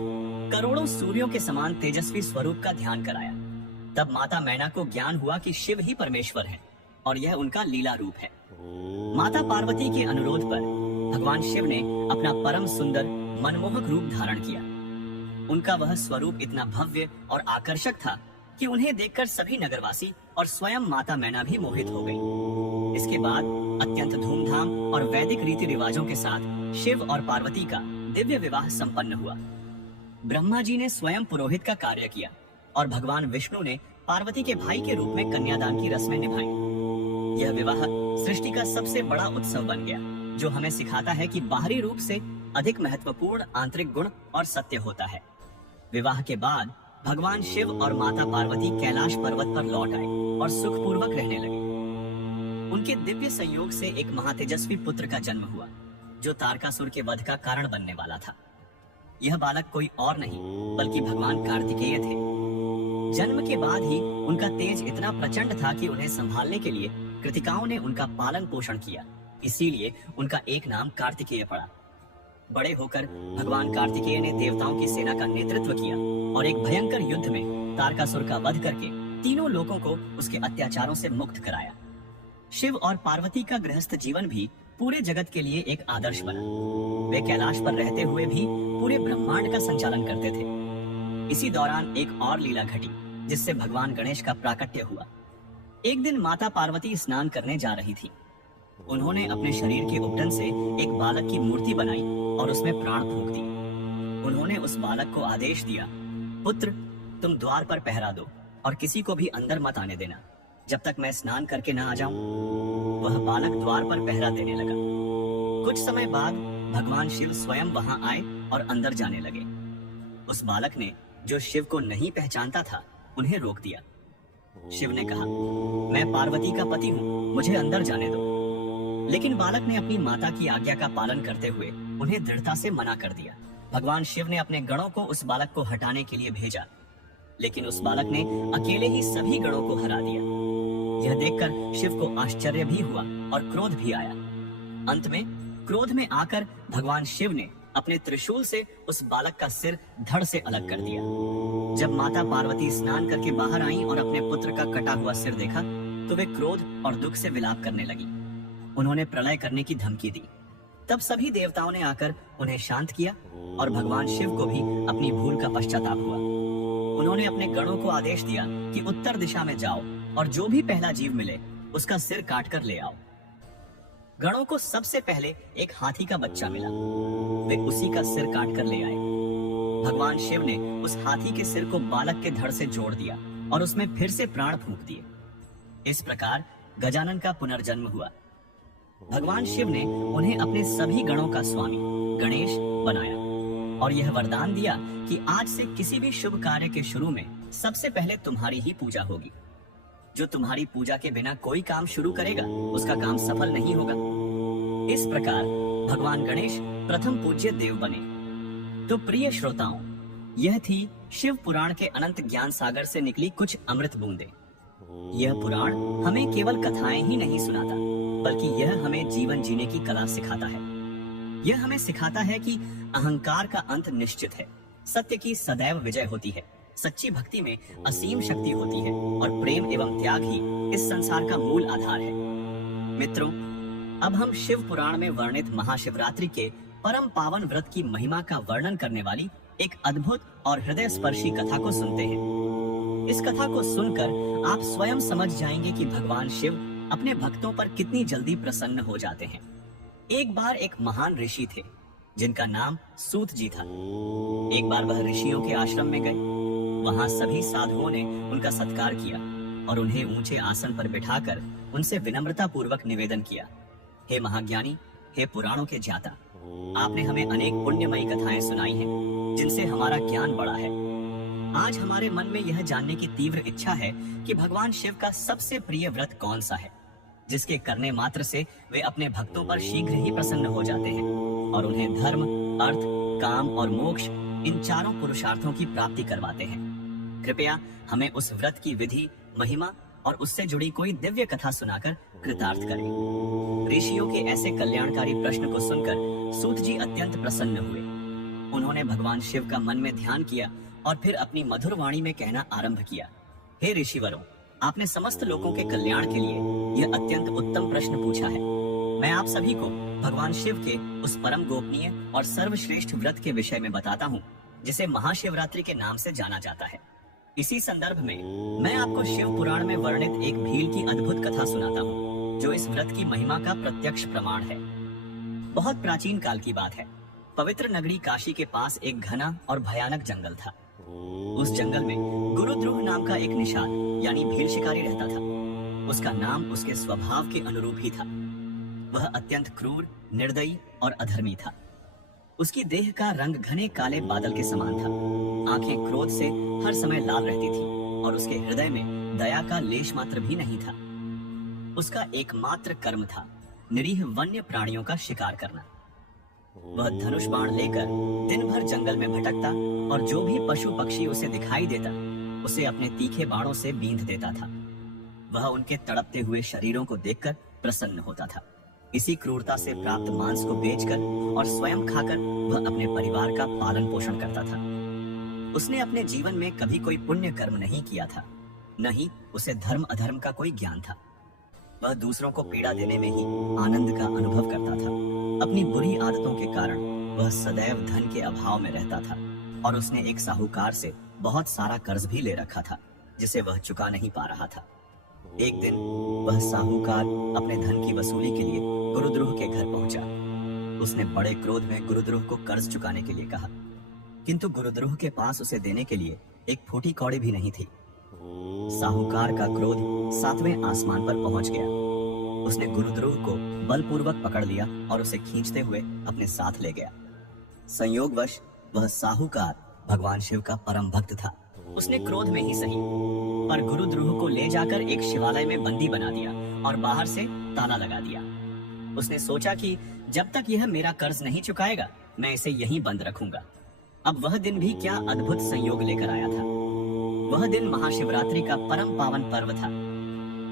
करोड़ों सूर्यों के समान तेजस्वी स्वरूप का ध्यान कराया। तब माता मैना को ज्ञान हुआ कि शिव ही परमेश्वर है और यह उनका लीला रूप है। माता पार्वती के अनुरोध पर भगवान शिव ने अपना परम सुंदर, मनमोहक रूप धारण किया। उनका वह स्वरूप इतना भव्य और आकर्षक था कि उन्हें देखकर सभी नगरवासी और स्वयं माता मैना भी मोहित हो गई। इसके बाद अत्यंत धूमधाम और वैदिक रीति रिवाजों के साथ शिव और पार्वती का दिव्य विवाह संपन्न हुआ। ब्रह्मा जी ने स्वयं पुरोहित का कार्य किया और भगवान विष्णु ने पार्वती के भाई के रूप में कन्यादान की रस्में निभाई। यह विवाह सृष्टि का सबसे बड़ा उत्सव बन गया, जो हमें सिखाता है कि बाहरी रूप से अधिक महत्वपूर्ण आंतरिक गुण और सत्य होता है। विवाह के बाद भगवान शिव और माता पार्वती कैलाश पर्वत पर लौट आए और सुखपूर्वक रहने लगे। उनके दिव्य संयोग से एक महातेजस्वी पुत्र का जन्म हुआ, जो तारकासुर के वध का कारण बनने वाला था। यह बालक कोई और नहीं बल्कि भगवान कार्तिकेय थे। जन्म के बाद ही उनका तेज इतना प्रचंड था कि उन्हें संभालने के लिए कृतिकाओं ने उनका पालन पोषण किया, इसीलिए उनका एक नाम कार्तिकेय पड़ा। बड़े होकर भगवान कार्तिकेय ने देवताओं की सेना का नेतृत्व किया और एक भयंकर युद्ध में तारकासुर का वध करके तीनों लोगों को उसके अत्याचारों से मुक्त कराया। शिव और पार्वती का गृहस्थ जीवन भी पूरे जगत के लिए एक आदर्श बना। वे कैलाश पर रहते हुए भी पूरे ब्रह्मांड का संचालन करते थे। इसी दौरान एक और लीला घटी, जिससे भगवान गणेश का प्राकट्य हुआ। एक दिन माता पार्वती स्नान करने जा रही थी। उन्होंने अपने शरीर के उपटन से एक बालक की मूर्ति बनाई और उसमें प्राण फूंक दिए। उन्होंने उस बालक को आदेश दिया, पुत्र, तुम द्वार पर पहरा दो और किसी को भी अंदर मत आने देना जब तक मैं स्नान करके न आ जाऊं। वह बालक द्वार पर पहरा देने लगा। कुछ समय बाद भगवान शिव स्वयं वहां आए और अंदर जाने लगे। उस बालक ने, जो शिव को नहीं पहचानता था, उन्हें रोक दिया। शिव ने कहा, मैं पार्वती का पति हूँ, मुझे अंदर जाने दो। लेकिन बालक ने अपनी माता की आज्ञा का पालन करते हुए उन्हें दृढ़ता से मना कर दिया। भगवान शिव ने अपने गणों को उस बालक को हटाने के लिए भेजा, लेकिन उस बालक ने अकेले ही सभी गणों को हरा दिया। यह देखकर शिव को आश्चर्य भी हुआ और क्रोध भी आया। अंत में क्रोध में आकर भगवान शिव ने अपने त्रिशूल से उस बालक का सिर धड़ से अलग कर दिया। जब माता पार्वती स्नान करके बाहर आईं और अपने पुत्र का कटा हुआ सिर देखा, तो वे क्रोध और दुख से विलाप करने लगी। उन्होंने प्रलय करने की धमकी दी। तब सभी देवताओं ने आकर उन्हें शांत किया और भगवान शिव को भी अपनी भूल का पश्चाताप हुआ। उन्होंने अपने गणों को आदेश दिया कि उत्तर दिशा में जाओ और जो भी पहला जीव मिले उसका सिर काट कर ले आओ। गणों को सबसे पहले एक हाथी का बच्चा मिला। वे उसी का सिर काट कर ले आए। भगवान शिव ने उस हाथी के सिर को बालक के धड़ से जोड़ दिया और उसमें फिर से प्राण फूंक दिए। इस प्रकार गजानन का पुनर्जन्म हुआ। भगवान शिव ने उन्हें अपने सभी गणों का स्वामी गणेश बनाया और यह वरदान दिया कि आज से किसी भी शुभ कार्य के शुरू में सबसे पहले तुम्हारी ही पूजा होगी। जो तुम्हारी पूजा के बिना कोई काम शुरू करेगा, उसका काम सफल नहीं होगा। इस प्रकार भगवान गणेश प्रथम पूज्य देव बने। तो प्रिय श्रोताओं, यह थी शिव पुराण के अनंत ज्ञान सागर से निकली कुछ अमृत बूंदें। यह पुराण हमें केवल कथाएं ही नहीं सुनाता, बल्कि यह हमें जीवन जीने की कला सिखाता है। यह हमें सिखाता है कि अहंकार का अंत निश्चित है, सत्य की सदैव विजय होती है, सच्ची भक्ति में असीम शक्ति होती है और प्रेम एवं त्याग ही इस संसार का मूल आधार है। मित्रों, अब हम शिव पुराण में वर्णित महाशिवरात्रि के परम पावन व्रत की महिमा का वर्णन करने वाली एक अद्भुत और हृदय स्पर्शी कथा को सुनते हैं। इस कथा को सुनकर आप स्वयं समझ जाएंगे कि भगवान शिव अपने भक्तों पर कितनी जल्दी प्रसन्न हो जाते हैं। एक बार एक महान ऋषि थे जिनका नाम सूत जी था। एक बार वह ऋषियों के आश्रम में गए। वहां सभी साधुओं ने उनका सत्कार किया और उन्हें ऊंचे आसन पर बिठाकर उनसे विनम्रता पूर्वक निवेदन किया, हे महाज्ञानी, हे पुराणों के ज्ञाता, आपने हमें अनेक पुण्यमयी कथाएं सुनाई हैं जिनसे हमारा ज्ञान बढ़ा है। आज हमारे मन में यह जानने की तीव्र इच्छा है कि भगवान शिव का सबसे प्रिय व्रत कौन सा है, जिसके करने मात्र से वे अपने भक्तों पर शीघ्र ही प्रसन्न हो जाते हैं और उन्हें धर्म, अर्थ, काम और मोक्ष इन चारों पुरुषार्थों की प्राप्ति करवाते हैं। कृपया हमें उस व्रत की विधि, महिमा और उससे जुड़ी कोई दिव्य कथा सुनाकर कृतार्थ करें। ऋषियों के ऐसे कल्याणकारी प्रश्न को सुनकर सूत जी अत्यंत प्रसन्न हुए। उन्होंने भगवान शिव का मन में ध्यान किया और फिर अपनी मधुर वाणी में कहना आरंभ किया, हे ऋषिवरों, आपने समस्त लोगों के कल्याण के लिए यह अत्यंत उत्तम प्रश्न पूछा है। मैं आप सभी को भगवान शिव के उस परम गोपनीय और सर्वश्रेष्ठ व्रत के विषय में बताता हूँ, जिसे महाशिवरात्रि के नाम से जाना जाता है। इसी संदर्भ में मैं आपको शिव पुराण में वर्णित एक भील की अद्भुत कथा सुनाता हूँ, जो इस व्रत की महिमा का प्रत्यक्ष प्रमाण है। बहुत प्राचीन काल की बात है। पवित्र नगरी काशी के पास एक घना और भयानक जंगल था। उस जंगल में गुरुद्रोह नाम का एक निषाद यानी भील शिकारी रहता था। उसका नाम उसके स्वभाव के अनुरूप ही था। वह अत्यंत क्रूर, निर्दयी और अधर्मी था। उसकी देह का रंग घने काले बादल के समान था। आंखें क्रोध से हर समय लाल रहती थी और उसके हृदय में दया का लेश मात्र भी नहीं था। उसका एकमात्र कर्म था निरीह वन्य प्राणियों का शिकार करना। वह धनुष बाण लेकर दिन भर जंगल में भटकता और जो भी पशु पक्षी उसे दिखाई देता उसे अपने तीखे बाणों से बींध देता था। वह उनके तड़पते हुए शरीरों को देखकर प्रसन्न होता था। इसी क्रूरता से प्राप्त मांस को बेचकर और स्वयं खाकर वह अपने परिवार का पालन पोषण करता था। उसने अपने जीवन में कभी कोई पुण्य कर्म नहीं किया था, न ही उसे धर्म अधर्म का कोई ज्ञान था। वह दूसरों को पीड़ा देने में ही आनंद का अनुभव करता था। अपनी बुरी आदतों के कारण वह सदैव धन के अभाव में रहता था और उसने एक साहूकार से बहुत सारा कर्ज भी ले रखा था, जिसे वह चुका नहीं पा रहा था। एक दिन वह साहूकार अपने धन की वसूली के लिए गुरुद्रोह के घर पहुंचा। उसने बड़े क्रोध में गुरुद्रोह को कर्ज चुकाने के लिए कहा, किंतु गुरुद्रोह के पास उसे देने के लिए एक फूटी कौड़ी भी नहीं थी। साहूकार का क्रोध 7वें आसमान पर पहुंच गया। उसने गुरुद्रोह को बलपूर्वक पकड़ लिया और उसे खींचते हुए अपने साथ ले गया। संयोगवश वह साहूकार भगवान शिव का परम भक्त था। उसने क्रोध में ही सही, पर गुरुद्रोह को ले जाकर एक शिवालय में बंदी बना दिया और बाहर से ताला लगा दिया। उसने सोचा कि जब तक यह मेरा कर्ज नहीं चुकाएगा, मैं इसे यहीं बंद रखूंगा। अब वह दिन भी क्या अद्भुत संयोग लेकर आया था। वह दिन महाशिवरात्रि का परम पावन पर्व था।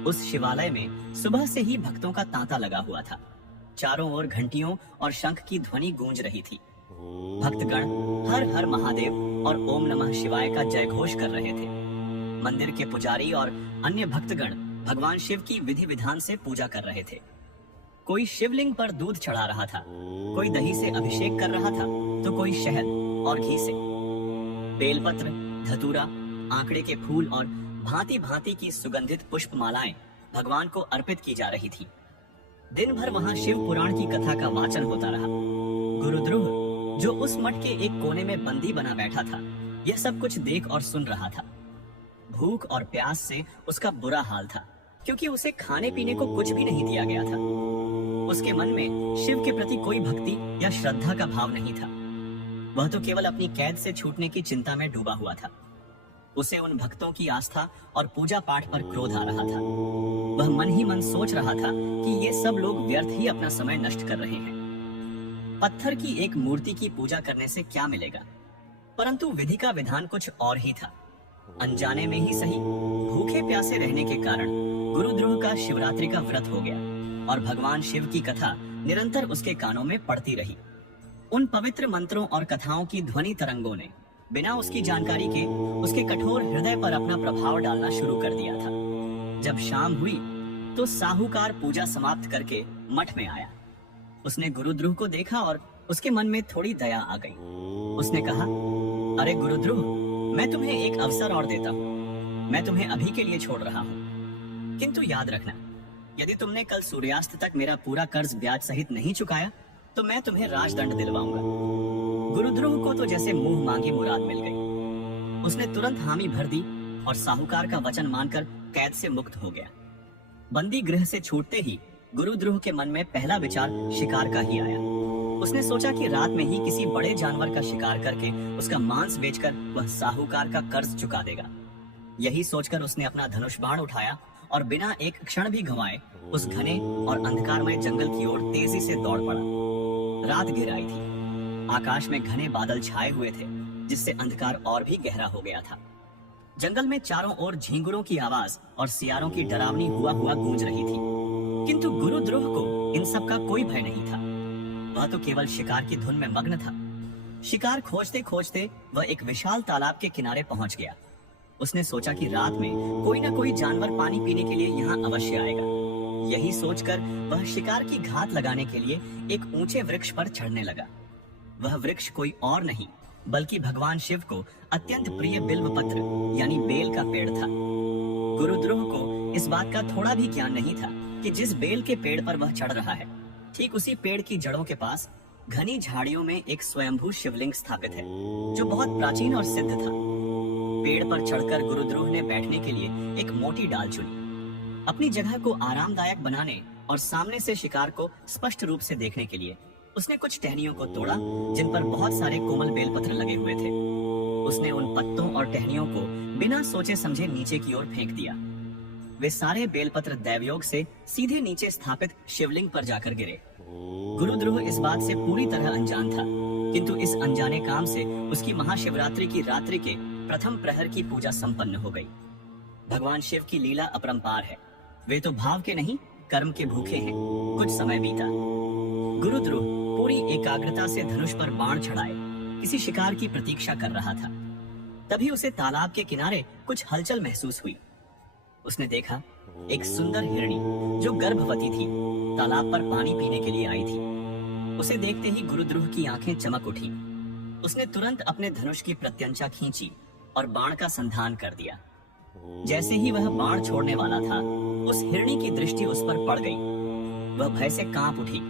उस शिवालय में सुबह से ही भक्तों का तांता लगा हुआ था। चारों ओर घंटियों और शंख की ध्वनि गूंज रही थी। भक्तगण हर हर महादेव और ओम नमः शिवाय का जय घोष कर रहे थे। मंदिर के पुजारी और अन्य भक्तगण भगवान शिव की विधि विधान से पूजा कर रहे थे। कोई शिवलिंग पर दूध चढ़ा रहा था, कोई दही से अभिषेक कर रहा था, तो कोई शहद और घी से। बेलपत्र, धतूरा, आंकड़े के फूल और भांति भांति की सुगंधित पुष्प मालाएं भगवान को अर्पित की जा रही थी। दिन भर वहां शिव पुराण की कथा का वाचन होता रहा। गुरुद्रोह, जो उस मठ के एक कोने में बंदी बना बैठा था, यह सब कुछ देख और सुन रहा था। भूख और प्यास से उसका बुरा हाल था, क्योंकि उसे खाने पीने को कुछ भी नहीं दिया गया था। उसके मन में शिव के प्रति कोई भक्ति या श्रद्धा का भाव नहीं था। वह तो केवल अपनी कैद से छूटने की चिंता में डूबा हुआ था। उसे उन भक्तों की आस्था और पूजा पाठ पर क्रोध आ रहा था। वह मन ही मन सोच रहा था कि ये सब लोग व्यर्थ ही अपना समय नष्ट कर रहे हैं। पत्थर की एक मूर्ति की पूजा करने से क्या मिलेगा? परंतु विधि का विधान कुछ और ही था। अनजाने में ही सही, भूखे प्यासे रहने के कारण गुरुद्रोह का शिवरात्रि का व्रत हो गया और भगवान शिव की कथा निरंतर उसके कानों में पड़ती रही। उन पवित्र मंत्रों और कथाओं की ध्वनि तरंगों ने बिना उसकी जानकारी के उसके कठोर हृदय पर अपना प्रभाव डालना शुरू कर दिया था। जब शाम हुई तो साहूकार पूजा समाप्त करके मठ में आया। उसने गुरुद्रुह को देखा और उसके मन में थोड़ी दया आ गई। उसने कहा, अरे गुरुद्रुह, मैं तुम्हें एक अवसर और देता हूँ। मैं तुम्हें अभी के लिए छोड़ रहा हूँ, किंतु याद रखना, यदि तुमने कल सूर्यास्त तक मेरा पूरा कर्ज ब्याज सहित नहीं चुकाया तो मैं तुम्हें राजदंड दिलवाऊंगा। गुरुद्रुह को तो जैसे मुंह मांगी मुराद मिल गई। उसने तुरंत हामी भर दी और साहूकार का वचन मानकर कैद से मुक्त हो गया। बंदी गृह से छूटते ही गुरुद्रुह के मन में पहला विचार शिकार का ही आया। उसने सोचा कि रात में ही किसी बड़े जानवर का शिकार करके उसका मांस बेचकर वह साहूकार का कर्ज चुका देगा। यही सोचकर उसने अपना धनुष बाण उठाया और बिना एक क्षण भी गंवाए उस घने और अंधकारमय जंगल की ओर तेजी से दौड़ पड़ा। रात घिर आई थी। आकाश में घने बादल छाए हुए थे, जिससे अंधकार और भी गहरा हो गया था। जंगल में चारों ओर झींगुरों की आवाज और सियारों की डरावनी हुआ गूंज रही थी, किंतु गुरुद्रोह को इन सब का कोई भय नहीं था। वह तो केवल शिकार की धुन में मग्न था। शिकार खोजते खोजते वह एक विशाल तालाब के किनारे पहुंच गया। उसने सोचा कि रात में कोई न कोई जानवर पानी पीने के लिए यहाँ अवश्य आएगा। यही सोचकर वह शिकार की घात लगाने के लिए एक ऊंचे वृक्ष पर चढ़ने लगा। वह वृक्ष कोई और नहीं बल्कि भगवान शिव को अत्यंत प्रिय बिल्व पत्र यानी बेल का पेड़ था। गुरुद्रोह को इस बात का थोड़ा भी ज्ञान नहीं था कि जिस बेल के पेड़ पर वह चढ़ रहा है, ठीक उसी पेड़ की जड़ों के पास घनी झाड़ियों में एक स्वयंभू शिवलिंग स्थापित है, जो बहुत प्राचीन और सिद्ध था। पेड़ पर चढ़कर गुरुद्रोह ने बैठने के लिए एक मोटी डाल चुनी। अपनी जगह को आरामदायक बनाने और सामने से शिकार को स्पष्ट रूप से देखने के लिए उसने कुछ टहनियों को तोड़ा, जिन पर बहुत सारे कोमल बेलपत्र लगे हुए थे। उसने उन पत्तों और टहनियों को बिना सोचे समझे नीचे की ओर फेंक दिया। वे सारे बेलपत्र दैवयोग से सीधे नीचे स्थापित शिवलिंग पर जाकर गिरे। गुरुद्रोह इस बात से पूरी तरह अनजान था, किंतु इस अनजाने काम से उसकी महाशिवरात्रि की रात्रि के प्रथम प्रहर की पूजा संपन्न हो गई। भगवान शिव की लीला अपरंपार है। वे तो भाव के नहीं, कर्म के भूखे हैं। कुछ समय बीता। गुरुद्रोह पूरी एकाग्रता से धनुष पर बाण चढ़ाए किसी शिकार की प्रतीक्षा कर रहा था। तभी उसे तालाब के किनारे कुछ हलचल महसूस हुई। उसने देखा एक सुंदर हिरणी जो गर्भवती थी, तालाब पर पानी पीने के लिए आई थी। उसे देखते ही गुरुद्रोह की आंखें चमक उठी। उसने तुरंत अपने धनुष की प्रत्यंचा खींची और बाण का संधान कर दिया। जैसे ही वह बाण छोड़ने वाला था, उस हिरणी की दृष्टि उस पर पड़ गई। वह भय से कांप उठी,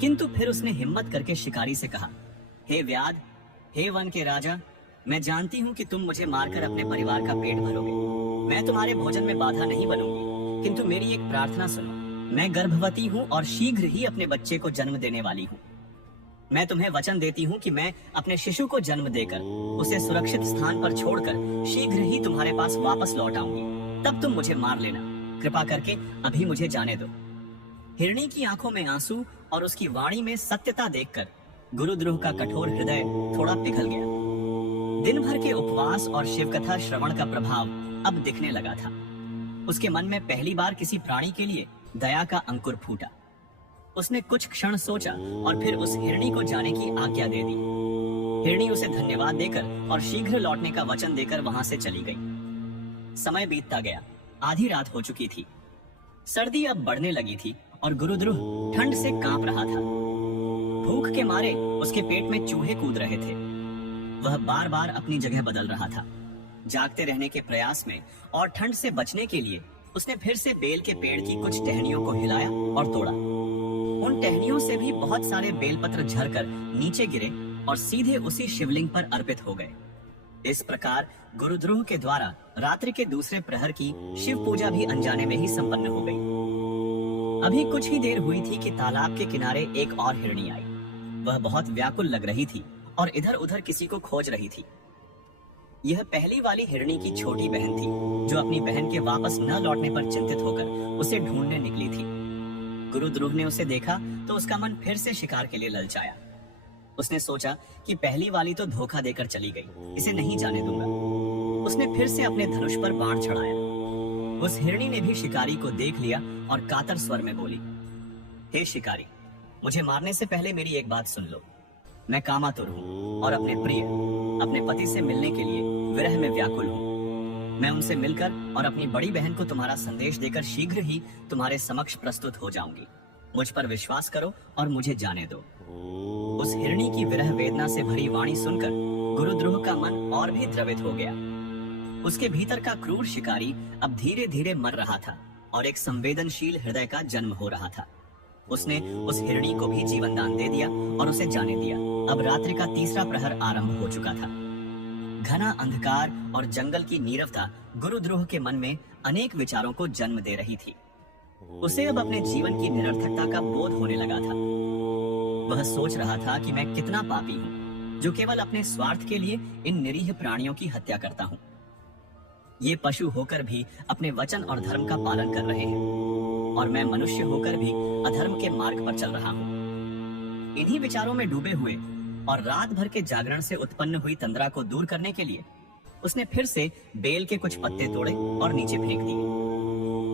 किंतु फिर उसने हिम्मत करके शिकारी से कहा, हे व्याध, हे वन के राजा, मैं जानती हूँ कि तुम मुझे मारकर अपने परिवार का पेट भरोगे। मैं तुम्हारे भोजन में बाधा नहीं बनूंगी, किंतु मेरी एक प्रार्थना सुनो। मैं गर्भवती हूँ और शीघ्र ही अपने बच्चे को जन्म देने वाली हूँ। मैं तुम्हें वचन देती हूँ कि मैं अपने शिशु को जन्म देकर उसे सुरक्षित स्थान पर छोड़कर शीघ्र ही तुम्हारे पास वापस लौट आऊंगी। तब तुम मुझे मार लेना। कृपा करके अभी मुझे जाने दो। हिरणी की आंखों में आंसू और उसकी वाणी में सत्यता देखकर गुरुद्रोह का कठोर हृदय थोड़ा पिघल गया। दिन भर के उपवास और शिवकथा श्रवण का प्रभाव अब दिखने लगा था। उसके मन में पहली बार किसी प्राणी के लिए दया का अंकुर फूटा। उसने कुछ क्षण सोचा और फिर उस हिरणी को जाने की आज्ञा दे दी। हिरणी उसे धन्यवाद देकर और शीघ्र लौटने का वचन देकर वहां से चली गई। समय बीतता गया। आधी रात हो चुकी थी। सर्दी अब बढ़ने लगी थी और गुरुद्रोह ठंड से कांप रहा था। भूख के मारे उसके पेट में चूहे कूद रहे थे। वह बार बार अपनी जगह बदल रहा था। जागते रहने के प्रयास में और ठंड से बचने के लिए उसने फिर से बेल के पेड़ की कुछ टहनियों को हिलाया और तोड़ा। उन टहनियों से भी बहुत सारे बेलपत्र झरकर नीचे गिरे और सीधे उसी शिवलिंग पर अर्पित हो गए। इस प्रकार गुरुद्रोह के द्वारा रात्रि के दूसरे प्रहर की शिव पूजा भी अनजाने में ही संपन्न हो गई। अभी कुछ ही देर हुई थी कि तालाब के किनारे एक और हिरणी आई। वह बहुत व्याकुल लग रही थी और इधर उधर किसी को खोज रही थी। यह पहली वाली हिरणी की छोटी बहन थी, जो अपनी बहन के वापस न लौटने पर चिंतित होकर उसे ढूंढने निकली थी। गुरुद्रोह ने उसे देखा तो उसका मन फिर से शिकार के लिए ललचाया। उसने सोचा कि पहली वाली तो धोखा देकर चली गई, इसे नहीं जाने दूंगा। उसने फिर से अपने धनुष पर बाण चढ़ाया। उस हिरणी ने भी शिकारी को देख लिया और कातर स्वर में बोली, हे शिकारी, मुझे मारने से पहले मेरी एक बात सुन लो। मैं कामातुर हूँ और अपने प्रिय, अपने पति से मिलने के लिए विरह में व्याकुल हूँ। मैं उनसे मिलकर और अपनी बड़ी बहन को तुम्हारा संदेश देकर शीघ्र ही तुम्हारे समक्ष प्रस्तुत हो जाऊंगी। मुझ पर विश्वास करो और मुझे जाने दो। उस हिरणी की विरह वेदना से भरी वाणी सुनकर गुरुद्रोह का मन और भी द्रवित हो गया। उसके भीतर का क्रूर शिकारी अब धीरे धीरे मर रहा था और एक संवेदनशील हृदय का जन्म हो रहा था। उसने उस हिरणी को भी जीवन दान दे दिया और उसे जाने दिया। अब रात्रि का तीसरा प्रहर आरंभ हो चुका था। घना अंधकार और जंगल की नीरवता गुरुद्रोह के मन में अनेक विचारों को जन्म दे रही थी। उसे अब अपने जीवन की निरर्थकता का बोध होने लगा था। वह सोच रहा था कि मैं कितना पापी हूँ जो केवल अपने स्वार्थ के लिए इन निरीह प्राणियों की हत्या करता हूँ। ये पशु होकर भी अपने वचन और धर्म का पालन कर रहे हैं और मैं मनुष्य होकर भी अधर्म के मार्ग पर चल रहा हूँ। इन्हीं विचारों में डूबे हुए और रात भर के जागरण से उत्पन्न हुई तंद्रा को दूर करने के लिए उसने फिर से बेल के कुछ पत्ते तोड़े और नीचे फेंक दिए।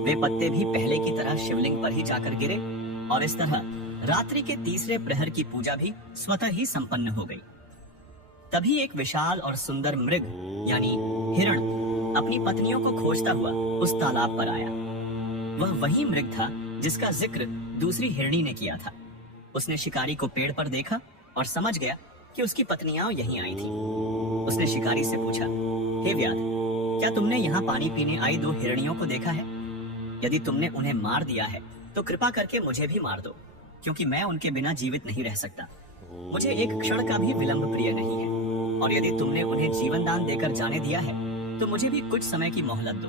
वे पत्ते भी पहले की तरह शिवलिंग पर ही जाकर गिरे और इस तरह रात्रि के तीसरे प्रहर की पूजा भी स्वतः ही संपन्न हो गई। तभी एक विशाल और सुंदर मृग यानी हिरण अपनी पत्नियों को खोजता हुआ उस तालाब पर आया। वह वही मृग था जिसका जिक्र दूसरी हिरणी ने किया था। उसने शिकारी को पेड़ पर देखा और समझ गया कि उसकी पत्नियां यहीं आई थी। उसने शिकारी से पूछा, हे व्याध, क्या तुमने यहाँ पानी पीने आई दो हिरणियों को देखा है? यदि तुमने उन्हें मार दिया है तो कृपा करके मुझे भी मार दो, क्योंकि मैं उनके बिना जीवित नहीं रह सकता। मुझे एक क्षण का भी विलंब प्रिय नहीं है, और यदि तुमने उन्हें जीवन दान देकर जाने दिया है तो मुझे भी कुछ समय की मोहलत दो।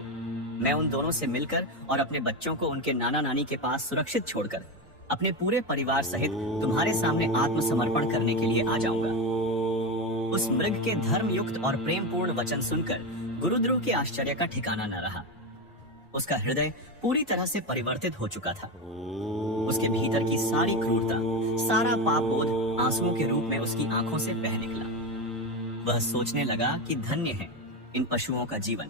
मैं उन दोनों से मिलकर और अपने बच्चों को उनके नाना नानी के पास सुरक्षित छोड़कर अपने पूरे परिवार सहित तुम्हारे सामने आत्मसमर्पण करने के लिए आ जाऊंगा। उस मृग के धर्मयुक्त और प्रेमपूर्ण वचन सुनकर गुरुद्रोह के आश्चर्य का ठिकाना न रहा। उसका हृदय पूरी तरह से परिवर्तित हो चुका था। उसके भीतर की सारी क्रूरता, सारा पाप बोध आंसुओं के रूप में उसकी आंखों से बह निकला। वह सोचने लगा कि धन्य है इन पशुओं का जीवन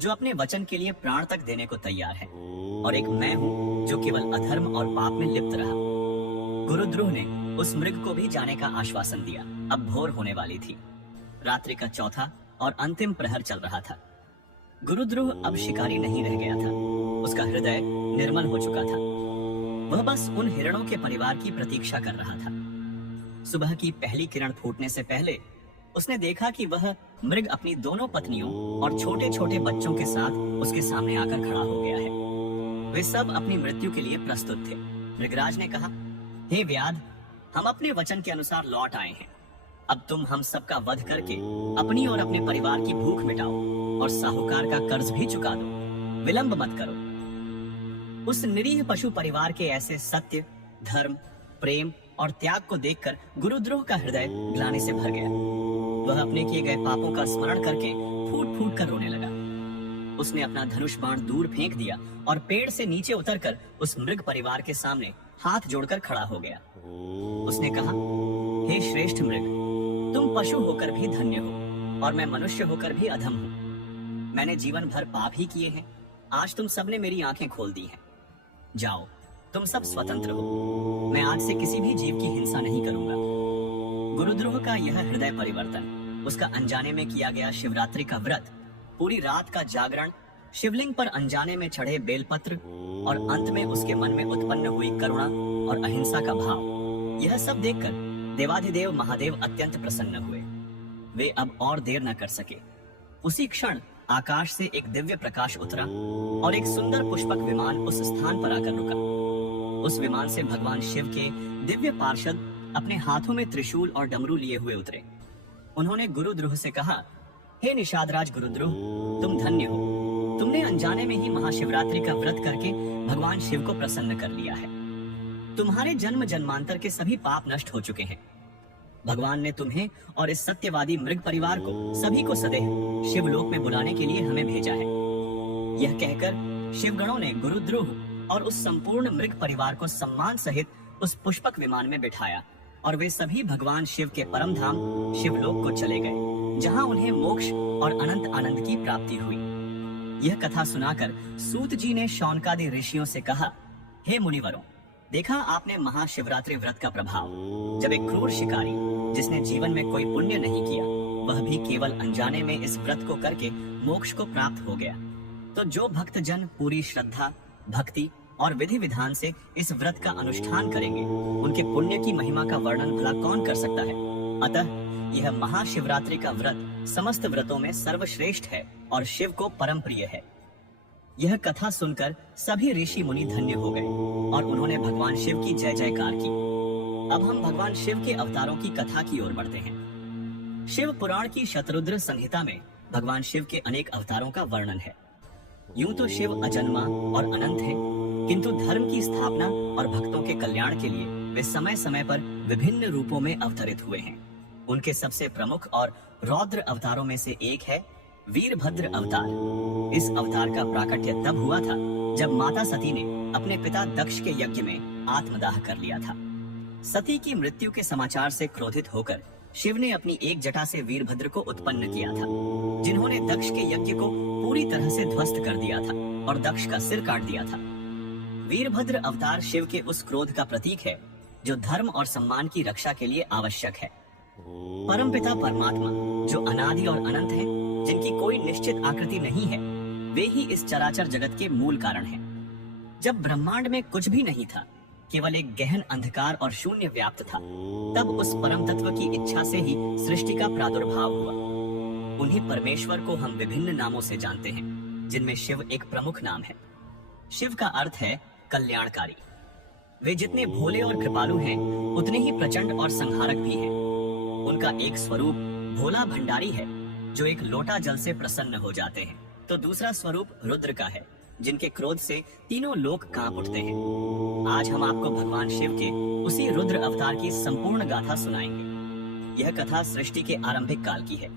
जो अपने वचन के लिए प्राण तक देने को तैयार है, और एक मैं हूँ जो केवल अधर्म और पाप में लिप्त रहा। गुरुद्रोह ने उस मृग को भी जाने का आश्वासन दिया। अब भोर होने वाली थी। रात्रि का चौथा और अंतिम प्रहर चल रहा था। गुरुद्रोह अब शिकारी नहीं रह गया था। उसका हृदय निर्मल हो चुका था। वह बस उन हिरणों के परिवार की प्रतीक्षा कर रहा था। सुबह की पहली किरण फूटने से पहले उसने देखा कि वह मृग अपनी दोनों पत्नियों और छोटे छोटे बच्चों के साथ उसके सामने आकर खड़ा हो गया है। वे सब अपनी मृत्यु के लिए प्रस्तुत थे। मृगराज ने कहा, हे व्याध, हम अपने वचन के अनुसार लौट आए हैं। अब तुम हम सबका वध करके अपनी और अपने परिवार की भूख मिटाओ और साहूकार का कर्ज भी चुका दो। विलंब मत करो। उस निरीह पशु परिवार के ऐसे सत्य, धर्म, प्रेम और त्याग को देखकर गुरुद्रोह का हृदय ग्लानि से भर गया। वह अपने किए गए पापों का स्मरण करके फूट फूट कर रोने लगा। उसने अपना धनुष बाण दूर फेंक दिया और पेड़ से नीचे उतरकर उस मृग परिवार के सामने हाथ जोड़कर खड़ा हो गया। उसने कहा, हे श्रेष्ठ मृग, तुम पशु होकर भी धन्य हो और मैं मनुष्य होकर भी अधम हूँ। मैंने जीवन भर पाप ही किए हैं। आज तुम सबने मेरी आंखें खोल दी हैं। जाओ, तुम सब स्वतंत्र हो। मैं आज से किसी भी जीव की हिंसा नहीं करूंगा। गुरुद्रोह का यह हृदय परिवर्तन, उसका अनजाने में किया गया शिवरात्रि का व्रत, पूरी रात का जागरण, शिवलिंग पर अनजाने में चढ़े बेलपत्र और अंत में उसके मन में उत्पन्न हुई करुणा और अहिंसा का भाव, यह सब देखकर देवाधिदेव महादेव अत्यंत प्रसन्न हुए। वे अब और देर न कर सके। उसी क्षण आकाश से एक दिव्य प्रकाश उतरा और एक सुंदर पुष्पक विमान उस स्थान पर आकर रुका। उस विमान से भगवान शिव के दिव्य पार्षद अपने हाथों में त्रिशूल और डमरू लिए हुए उतरे। उन्होंने गुरुद्रोह से कहा, हे निषादराज गुरुद्रोह, तुम धन्य हो। तुमने अनजाने में ही महाशिवरात्रि का व्रत करके भगवान शिव को प्रसन्न कर लिया है। तुम्हारे जन्म जन्मांतर के सभी पाप नष्ट हो चुके हैं। भगवान ने तुम्हें और इस सत्यवादी मृग परिवार को सभी को सदैव शिवलोक में बुलाने के लिए हमें भेजा है। यह कहकर शिवगणों ने गुरुद्रोह और उस संपूर्ण मृग परिवार को सम्मान सहित उस पुष्पक विमान में बिठाया और वे सभी भगवान शिव के परम धाम शिवलोक को चले गए, जहां उन्हें मोक्ष और अनंत आनंद की प्राप्ति हुई। यह कथा सुनाकर सूत जी ने शौनकादि ऋषियों से कहा, हे मुनिवरों, देखा आपने महाशिवरात्रि व्रत का प्रभाव। जब एक क्रूर शिकारी जिसने जीवन में कोई पुण्य नहीं किया वह भी केवल अनजाने में इस व्रत को करके मोक्ष को प्राप्त हो गया। तो जो भक्त जन पूरी श्रद्धा, भक्ति और विधि विधान से इस व्रत का अनुष्ठान करेंगे, उनके पुण्य की महिमा का वर्णन भला कौन कर सकता है। अतः यह महाशिवरात्रि का व्रत समस्त व्रतों में सर्वश्रेष्ठ है और शिव को परम प्रिय है। यह कथा सुनकर सभी ऋषि मुनि धन्य हो गए और उन्होंने भगवान शिव की जय जयकार की। अब हम भगवान शिव के अवतारों की कथा की ओर बढ़ते हैं। शिव पुराण की शतरुद्र संहिता में भगवान शिव के अनेक अवतारों का वर्णन है। यूं तो शिव अजन्मा और अनंत हैं, किंतु धर्म की स्थापना और भक्तों के कल्याण के लिए वे समय समय पर विभिन्न रूपों में अवतरित हुए हैं। उनके सबसे प्रमुख और रौद्र अवतारों में से एक है वीरभद्र अवतार। इस अवतार का प्राकट्य तब हुआ था जब माता सती ने अपने पिता दक्ष के यज्ञ में आत्मदाह कर लिया था। सती की मृत्यु के समाचार से क्रोधित होकर शिव ने अपनी एक जटा से वीरभद्र को उत्पन्न किया था, जिन्होंने दक्ष के यज्ञ को पूरी तरह से ध्वस्त कर दिया था और दक्ष का सिर काट दिया था। वीरभद्र अवतार शिव के उस क्रोध का प्रतीक है जो धर्म और सम्मान की रक्षा के लिए आवश्यक है। परमपिता परमात्मा जो अनादि और अनंत है, जिनकी कोई निश्चित आकृति नहीं है, वे ही इस चराचर जगत के मूल कारण हैं। जब ब्रह्मांड में कुछ भी नहीं था, केवल एक गहन अंधकार और शून्य व्याप्त था, तब उस परम तत्व की इच्छा से ही सृष्टि का प्रादुर्भाव हुआ। उन्हीं परमेश्वर को हम विभिन्न नामों से जानते हैं, जिनमें शिव एक प्रमुख नाम है। शिव का अर्थ है कल्याणकारी। वे जितने भोले और कृपालु हैं, उतने ही प्रचंड और संहारक भी हैं। उनका एक स्वरूप भोला भंडारी है, जो एक लोटा जल से प्रसन्न हो जाते हैं, तो दूसरा स्वरूप रुद्र का है, जिनके क्रोध से तीनों लोक कांप उठते हैं। आज हम आपको भगवान शिव के उसी रुद्र अवतार की संपूर्ण गाथा सुनाएंगे। यह कथा सृष्टि के आरंभिक काल की है।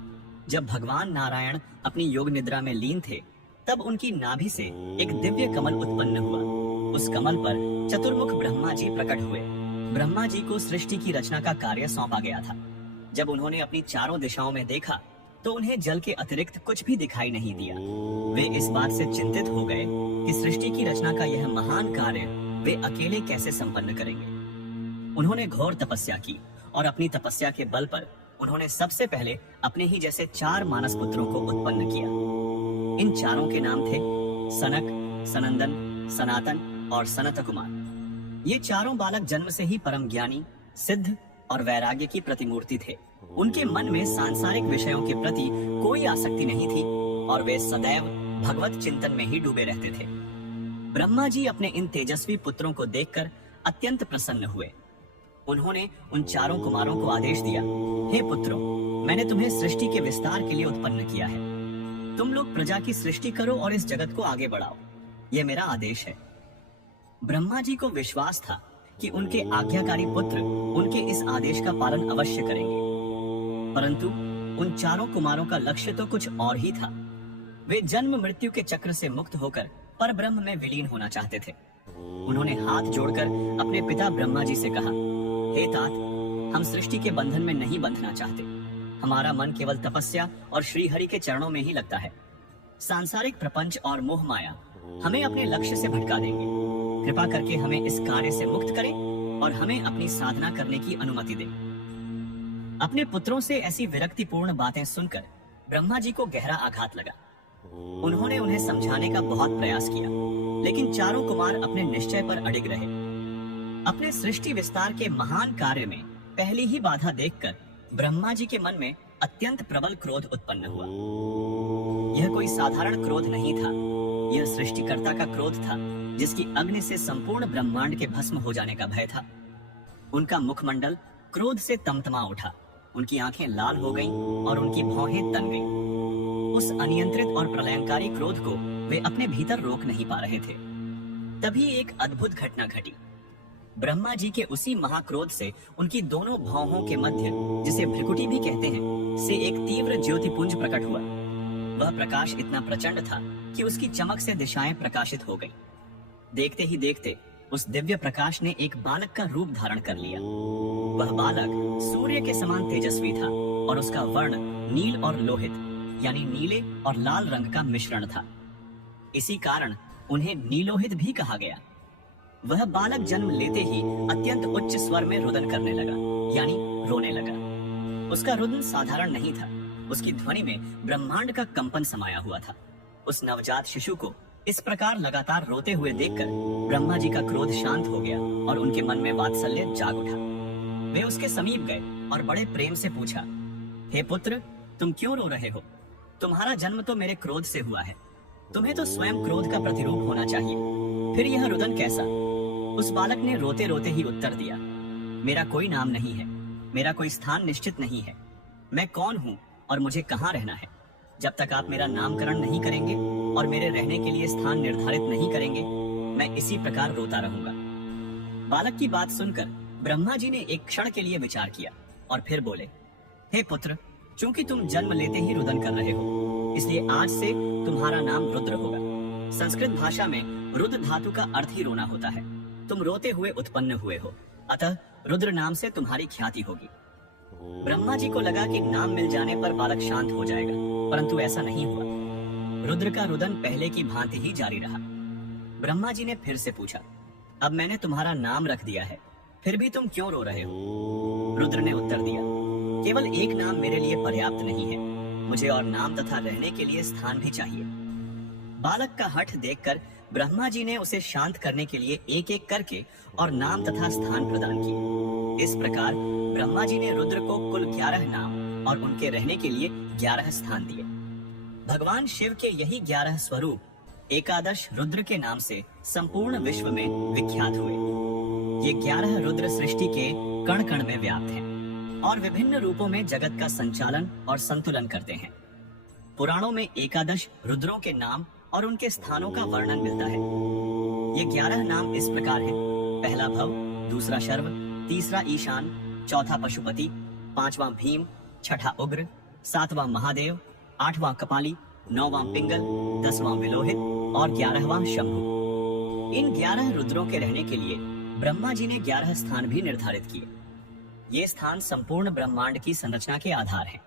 जब भगवान नारायण अपनी योग निद्रा में लीन थे, तब उनकी नाभि से एक दिव्य कमल उत्पन्न हुआ। उस कमल पर चतुर्मुख ब्रह्मा जी प्रकट हुए। ब्रह्मा जी को सृष्टि की रचना का कार्य सौंपा गया था। जब उन्होंने अपनी चारों दिशाओं में देखा, तो उन्हें जल के अतिरिक्त कुछ भी दिखाई नहीं दिया। वे इस बात से चिंतित हो गए कि सृष्टि की रचना का यह महान कार्य वे अकेले कैसे संपन्न करेंगे। उन्होंने घोर तपस्या की और अपनी तपस्या के बल पर उन्होंने सबसे पहले अपने ही जैसे 4 मानस पुत्रों को उत्पन्न किया। इन चारों के नाम थे सनक, सनंदन, सनातन और सनत कुमार। ये चारों बालक जन्म से ही परम ज्ञानी, सिद्ध और वैराग्य की प्रतिमूर्ति थे। उनके मन में सांसारिक विषयों के प्रति कोई आसक्ति नहीं थी और वे सदैव भगवत चिंतन में ही डूबे रहते थे। ब्रह्मा जी अपने इन तेजस्वी पुत्रों को देखकर अत्यंत प्रसन्न हुए। उन्होंने उन चारों कुमारों को आदेश दिया, हे पुत्रों, मैंने तुम्हें सृष्टि के विस्तार के लिए उत्पन्न किया है। तुम लोग प्रजा की सृष्टि करो और इस जगत को आगे बढ़ाओ। यह मेरा आदेश है। ब्रह्मा जी को विश्वास था कि उनके आज्ञाकारी पुत्र उनके इस आदेश का पालन अवश्य करेंगे, परंतु उन चारों कुमारों का लक्ष्य तो कुछ और ही था। वे जन्म मृत्यु के चक्र से मुक्त होकर परब्रह्म में विलीन होना चाहते थे। उन्होंने हाथ जोड़कर अपने पिता ब्रह्मा जी से कहा, हे तात, हम सृष्टि के बंधन में नहीं बंधना चाहते। हमारा मन केवल तपस्या और श्रीहरि के चरणों में ही लगता है। सांसारिक प्रपंच और मोह माया हमें अपने लक्ष्य से भटका देंगे। कृपा करके हमें इस कार्य से मुक्त करें और हमें अपनी साधना करने की अनुमति दें। अपने पुत्रों से ऐसी विरक्तिपूर्ण बातें सुनकर ब्रह्मा जी को गहरा आघात लगा। उन्होंने उन्हें समझाने का बहुत प्रयास किया, लेकिन चारों कुमार अपने निश्चय पर अडिग रहे। अपने सृष्टि विस्तार के महान कार्य में पहली ही बाधा देखकर ब्रह्मा जी के मन में अत्यंत प्रबल क्रोध उत्पन्न हुआ। यह कोई साधारण क्रोध नहीं था, यह सृष्टिकर्ता का क्रोध था, जिसकी अग्नि से संपूर्ण ब्रह्मांड के भस्म हो जाने का भय था। उनका मुखमंडल क्रोध से तमतमा उठा, उनकी आंखें लाल हो गईं और उनकी भौहें तन गईं। उस अनियंत्रित और प्रलयंकारी क्रोध को वे अपने भीतर रोक नहीं पा रहे थे। तभी एक अद्भुत घटना घटी। ब्रह्मा जी के उसी महाक्रोध से उनकी दोनों भौहों के मध्य, जिसे भ्रिकुटी भी कहते हैं, से एक तीव्र ज्योतिपुंज प्रकट हुआ। वह प्रकाश इतना प्रचंड था कि उसकी चमक से दिशाएं प्रकाशित हो गईं। देखते ही देखते उस दिव्य प्रकाश ने एक बालक का रूप धारण कर लिया। वह बालक सूर्य के समान तेजस्वी था और उसका वर्ण नील और लोहित, यानी नीले और लाल रंग का मिश्रण था। इसी कारण उन्हें नीलोहित भी कहा गया। वह बालक जन्म लेते ही अत्यंत उच्च स्वर में रुदन करने लगा, यानी रोने लगा। उसका रुदन साधारण नहीं था, उसकी ध्वनि में ब्रह्मांड का कंपन समाया हुआ था। उस नवजात शिशु को इस प्रकार लगातार रोते हुए देखकर ब्रह्मा जी का क्रोध शांत हो गया और उनके मन में वात्सल्य जाग उठा। वे उसके समीप गए और बड़े प्रेम से पूछा, हे पुत्र, तुम क्यों रो रहे हो? तुम्हारा जन्म तो मेरे क्रोध से हुआ है। तुम्हें तो स्वयं क्रोध का प्रतिरूप होना चाहिए, फिर यह रुदन कैसा? उस बालक ने रोते रोते ही उत्तर दिया, मेरा कोई नाम नहीं है, मेरा कोई स्थान निश्चित नहीं है। मैं कौन हूँ और मुझे कहाँ रहना है? जब तक आप मेरा नामकरण नहीं करेंगे और मेरे रहने के लिए स्थान निर्धारित नहीं करेंगे, मैं इसी प्रकार रोता रहूंगा। बालक की बात सुनकर ब्रह्मा जी ने एक क्षण के लिए विचार किया और फिर बोले, हे पुत्र, चूंकि तुम जन्म लेते ही रुदन कर रहे हो, इसलिए आज से तुम्हारा नाम रुद्र होगा। संस्कृत भाषा में रुद्र धातु का अर्थ ही रोना होता है। तुम रोते हुए उत्पन्न हुए हो, अतः रुद्र नाम से तुम्हारी ख्याति होगी। ब्रह्मा जी को लगा कि नाम मिल जाने पर बालक शांत हो जाएगा, परंतु ऐसा नहीं हुआ। रुद्र का रुदन पहले की भांति ही जारी रहा। ब्रह्मा जी ने फिर से पूछा, अब मैंने तुम्हारा नाम रख दिया है, फिर भी तुम क्यों रो रहे हो? रुद्र ने उत्तर दिया, केवल एक नाम मेरे लिए पर्याप्त नहीं है, मुझे और नाम तथा रहने के लिए स्थान भी चाहिए। बालक का हठ देखकर ब्रह्मा जी ने उसे शांत करने के लिए एक एक करके और नाम तथा स्थान प्रदान किए। इस प्रकार ब्रह्मा जी ने रुद्र को कुल 11 नाम और उनके रहने के लिए 11 स्थान दिए। भगवान शिव के यही 11 स्वरूप एकादश रुद्र के नाम से संपूर्ण विश्व में विख्यात हुए। ये 11 रुद्र सृष्टि के कण कण में व्याप्त हैं और विभिन्न रूपों में जगत का संचालन और संतुलन करते हैं। पुराणों में एकादश रुद्रों के नाम और उनके स्थानों का वर्णन मिलता है। ये 11 नाम इस प्रकार हैं, पहला भव, दूसरा शर्व, तीसरा ईशान, चौथा पशुपति, पांचवां भीम, छठा उग्र, सातवां महादेव, आठवां कपाली, नौवां पिंगल, 10वां विलोहित और 11वां शंभु। इन 11 रुद्रों के रहने के लिए ब्रह्मा जी ने 11 स्थान भी निर्धारित किए। ये स्थान संपूर्ण ब्रह्मांड की संरचना के आधार हैं।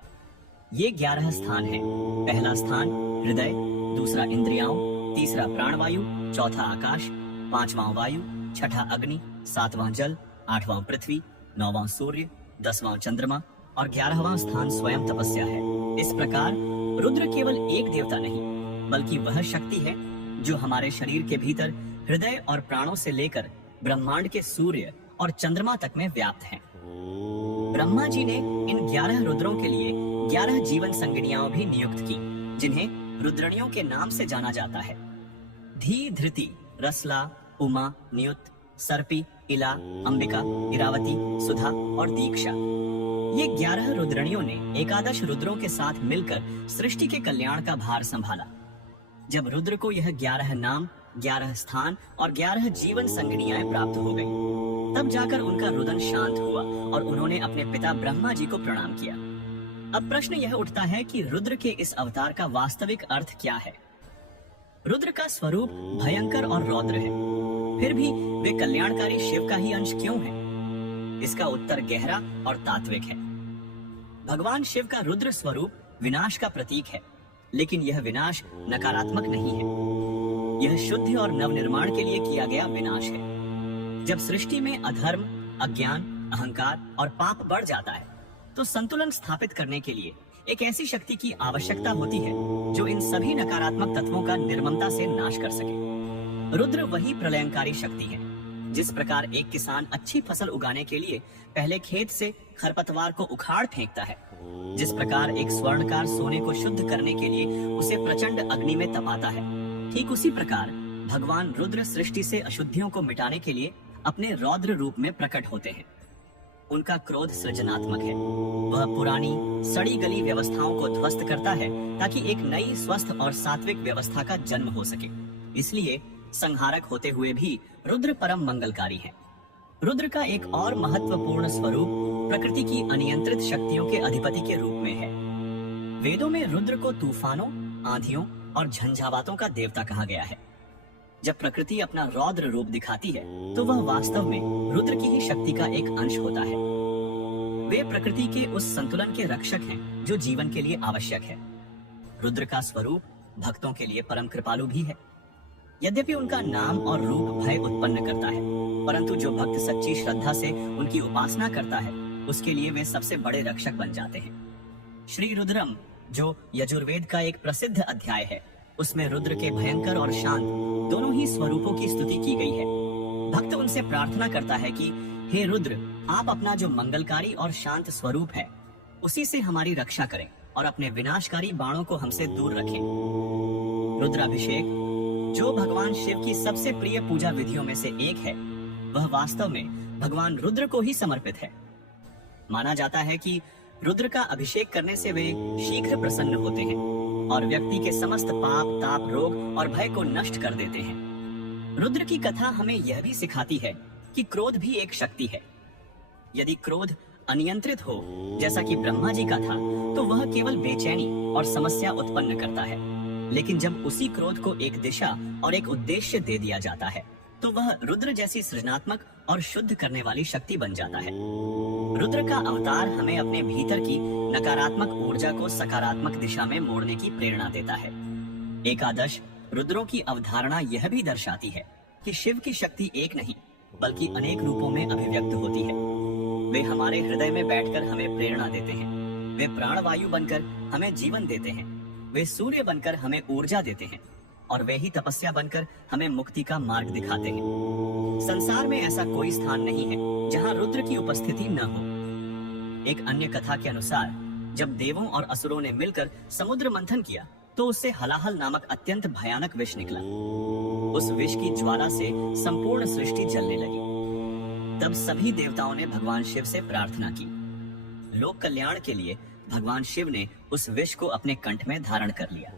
ये 11 स्थान हैं, पहला स्थान हृदय, दूसरा इंद्रियाओं, तीसरा प्राणवायु, चौथा आकाश, पांचवां वायु, छठा अग्नि, सातवां जल, आठवां पृथ्वी, नौवां सूर्य, 10वां चंद्रमा और 11वां स्थान स्वयं तपस्या है। इस प्रकार रुद्र केवल एक देवता नहीं, बल्कि वह शक्ति है जो हमारे शरीर के भीतर हृदय और प्राणों से लेकर ब्रह्मांड के सूर्य और चंद्रमा तक में व्याप्त है। ब्रह्मा जी ने इन 11 रुद्रों के लिए 11 जीवन संज्ञाएं भी नियुक्त की, जिन्हें रुद्रणियों के नाम से जाना जाता है। धी, धृति, रसला, उमा, नियुत, सर्पी, इला, अंबिका, इरावती, सुधा और दीक्षा। ये 11 रुद्रणियों ने एकादश रुद्रों के साथ मिलकर सृष्टि के कल्याण का भार संभाला। जब रुद्र को यह 11 नाम, 11 स्थान और 11 जीवन संज्ञाएं प्राप्त हो गई, तब जाकर उनका रुदन शांत हुआ और उन्होंने अपने पिता ब्रह्मा जी को प्रणाम किया। अब प्रश्न यह उठता है कि रुद्र के इस अवतार का वास्तविक अर्थ क्या है? रुद्र का स्वरूप भयंकर और रौद्र है, फिर भी वे कल्याणकारी शिव का ही अंश क्यों है? इसका उत्तर गहरा और तात्विक है। भगवान शिव का रुद्र स्वरूप विनाश का प्रतीक है, लेकिन यह विनाश नकारात्मक नहीं है। यह शुद्धि और नवनिर्माण के लिए किया गया विनाश है। जब सृष्टि में अधर्म, अज्ञान, अहंकार और पाप बढ़ जाता है, तो संतुलन स्थापित करने के लिए एक ऐसी शक्ति की आवश्यकता होती है जो इन सभी नकारात्मक तत्वों का निर्ममता से नाश कर सके। रुद्र वही प्रलयंकारी शक्ति है। जिस प्रकार एक किसान अच्छी फसल उगाने के लिए पहले खेत से खरपतवार को उखाड़ फेंकता है, जिस प्रकार एक स्वर्णकार सोने को शुद्ध करने के लिए उसे प्रचंड अग्नि में तपाता है, ठीक उसी प्रकार भगवान रुद्र सृष्टि से अशुद्धियों को मिटाने के लिए अपने रौद्र रूप में प्रकट होते हैं। उनका क्रोध सृजनात्मक है। वह पुरानी सड़ी गली व्यवस्थाओं को ध्वस्त करता है ताकि एक नई स्वस्थ और सात्विक व्यवस्था का जन्म हो सके। इसलिए संहारक होते हुए भी रुद्र परम मंगलकारी है। रुद्र का एक और महत्वपूर्ण स्वरूप प्रकृति की अनियंत्रित शक्तियों के अधिपति के रूप में है। वेदों में रुद्र को तूफानों, आंधियों और झंझावातों का देवता कहा गया है। जब प्रकृति अपना रौद्र रूप दिखाती है, तो वह वास्तव में रुद्र की ही शक्ति का एक अंश होता है। वे प्रकृति के उस संतुलन के रक्षक हैं जो जीवन के लिए आवश्यक है। रुद्र का स्वरूप भक्तों के लिए परम कृपालु भी है। यद्यपि उनका नाम और रूप भय उत्पन्न करता है, परंतु जो भक्त सच्ची श्रद्धा से उनकी उपासना करता है, उसके लिए वे सबसे बड़े रक्षक बन जाते हैं। श्री रुद्रम जो यजुर्वेद का एक प्रसिद्ध अध्याय है, उसमें रुद्र के भयंकर और शांत दोनों ही स्वरूपों की स्तुति की गई है। भक्त उनसे प्रार्थना करता है कि हे रुद्र, आप अपना जो मंगलकारी और शांत स्वरूप है उसी से हमारी रक्षा करें और अपने विनाशकारी बाणों को हमसे दूर रखें। रुद्राभिषेक, जो भगवान शिव की सबसे प्रिय पूजा विधियों में से एक है, वह वास्तव में भगवान रुद्र को ही समर्पित है। माना जाता है कि रुद्र का अभिषेक करने से वे शीघ्र प्रसन्न होते हैं और व्यक्ति के समस्त पाप, ताप, रोग और भय को नष्ट कर देते हैं। रुद्र की कथा हमें यह भी सिखाती है कि क्रोध भी एक शक्ति है। यदि क्रोध अनियंत्रित हो, जैसा कि ब्रह्मा जी का था, तो वह केवल बेचैनी और समस्या उत्पन्न करता है। लेकिन जब उसी क्रोध को एक दिशा और एक उद्देश्य दे दिया जाता है, तो वह रुद्र जैसी सृजनात्मक और शुद्ध करने वाली शक्ति बन जाता है। रुद्र का अवतार हमें अपने भीतर की नकारात्मक ऊर्जा को सकारात्मक दिशा में मोड़ने की प्रेरणा देता है। एकादश रुद्रों की अवधारणा यह भी दर्शाती है कि शिव की शक्ति एक नहीं बल्कि अनेक रूपों में अभिव्यक्त होती है। वे हमारे हृदय में बैठकर हमें प्रेरणा देते हैं। वे प्राणवायु बनकर हमें जीवन देते हैं। वे सूर्य बनकर हमें ऊर्जा देते हैं और वे ही तपस्या बनकर हमें मुक्ति का मार्ग दिखाते हैं। संसार में ऐसा कोई स्थान नहीं है जहां रुद्र की उपस्थिति न हो। एक अन्य कथा के अनुसार जब देवों और असुरों ने मिलकर समुद्र मंथन किया, तो उससे हलाहल नामक अत्यंत भयानक विष निकला। उस विष की ज्वाला से संपूर्ण सृष्टि जलने लगी। तब सभी देवताओं ने भगवान शिव से प्रार्थना की। लोक कल्याण के लिए भगवान शिव ने उस विष को अपने कंठ में धारण कर लिया।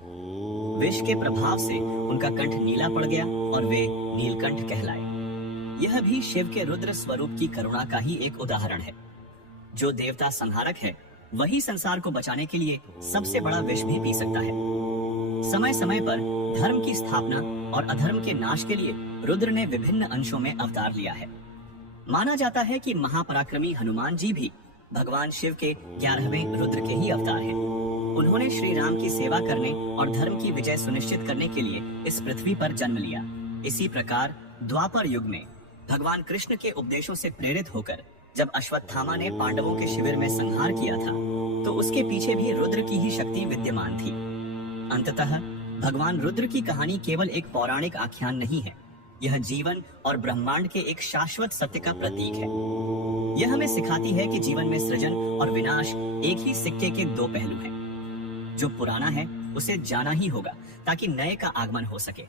विष के प्रभाव से उनका कंठ नीला पड़ गया और वे नीलकंठ कहलाए। यह भी शिव के रुद्र स्वरूप की करुणा का ही एक उदाहरण है। जो देवता संहारक है, वही संसार को बचाने के लिए सबसे बड़ा विष भी पी सकता है। समय समय पर धर्म की स्थापना और अधर्म के नाश के लिए रुद्र ने विभिन्न अंशों में अवतार लिया है। माना जाता है कि महापराक्रमी हनुमान जी भी भगवान शिव के 11वें रुद्र के ही अवतार हैं। उन्होंने श्री राम की सेवा करने और धर्म की विजय सुनिश्चित करने के लिए इस पृथ्वी पर जन्म लिया। इसी प्रकार द्वापर युग में भगवान कृष्ण के उपदेशों से प्रेरित होकर जब अश्वत्थामा ने पांडवों के शिविर में संहार किया था, तो उसके पीछे भी रुद्र की ही शक्ति विद्यमान थी। अंततः भगवान रुद्र की कहानी केवल एक पौराणिक आख्यान नहीं है। यह जीवन और ब्रह्मांड के एक शाश्वत सत्य का प्रतीक है। यह हमें सिखाती है कि जीवन में सृजन और विनाश एक ही सिक्के के दो पहलू हैं। जो पुराना है उसे जाना ही होगा ताकि नए का आगमन हो सके।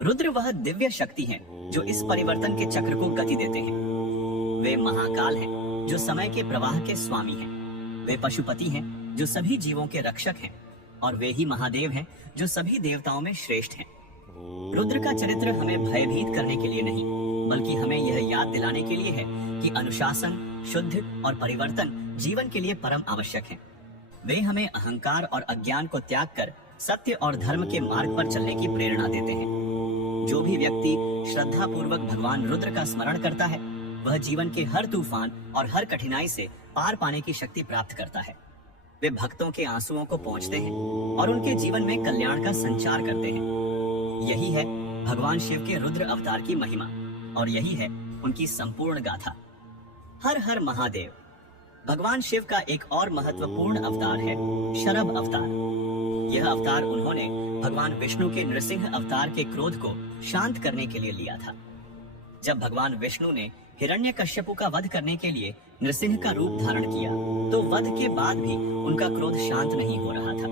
रुद्र वह दिव्य शक्ति है जो इस परिवर्तन के चक्र को गति देते हैं। वे महाकाल हैं जो समय के प्रवाह के स्वामी हैं। वे पशुपति हैं जो सभी जीवों के रक्षक हैं और वे ही महादेव हैं जो सभी देवताओं में श्रेष्ठ हैं। रुद्र का चरित्र हमें भयभीत करने के लिए नहीं, बल्कि हमें यह याद दिलाने के लिए है कि अनुशासन, शुद्ध और परिवर्तन जीवन के लिए परम आवश्यक है। वे हमें अहंकार और अज्ञान को त्याग कर सत्य और धर्म के मार्ग पर चलने की प्रेरणा देते हैं। जो भी व्यक्ति श्रद्धा पूर्वक भगवान रुद्र का स्मरण करता है, वह जीवन के हर तूफान और हर कठिनाई से पार पाने की शक्ति प्राप्त करता है। वे भक्तों के आंसुओं को पहुंचते हैं और उनके जीवन में कल्याण का संचार करते हैं। यही है भगवान शिव के रुद्र अवतार की महिमा और यही है उनकी संपूर्ण गाथा। हर हर महादेव। भगवान शिव का एक और महत्वपूर्ण अवतार है शरभ अवतार। यह अवतार उन्होंने भगवान विष्णु के नृसिंह अवतार के क्रोध को शांत करने के लिए लिया था। जब भगवान विष्णु ने हिरण्यकश्यपु का वध करने के लिए नृसिंह का रूप धारण किया, तो वध के बाद भी उनका क्रोध शांत नहीं हो रहा था।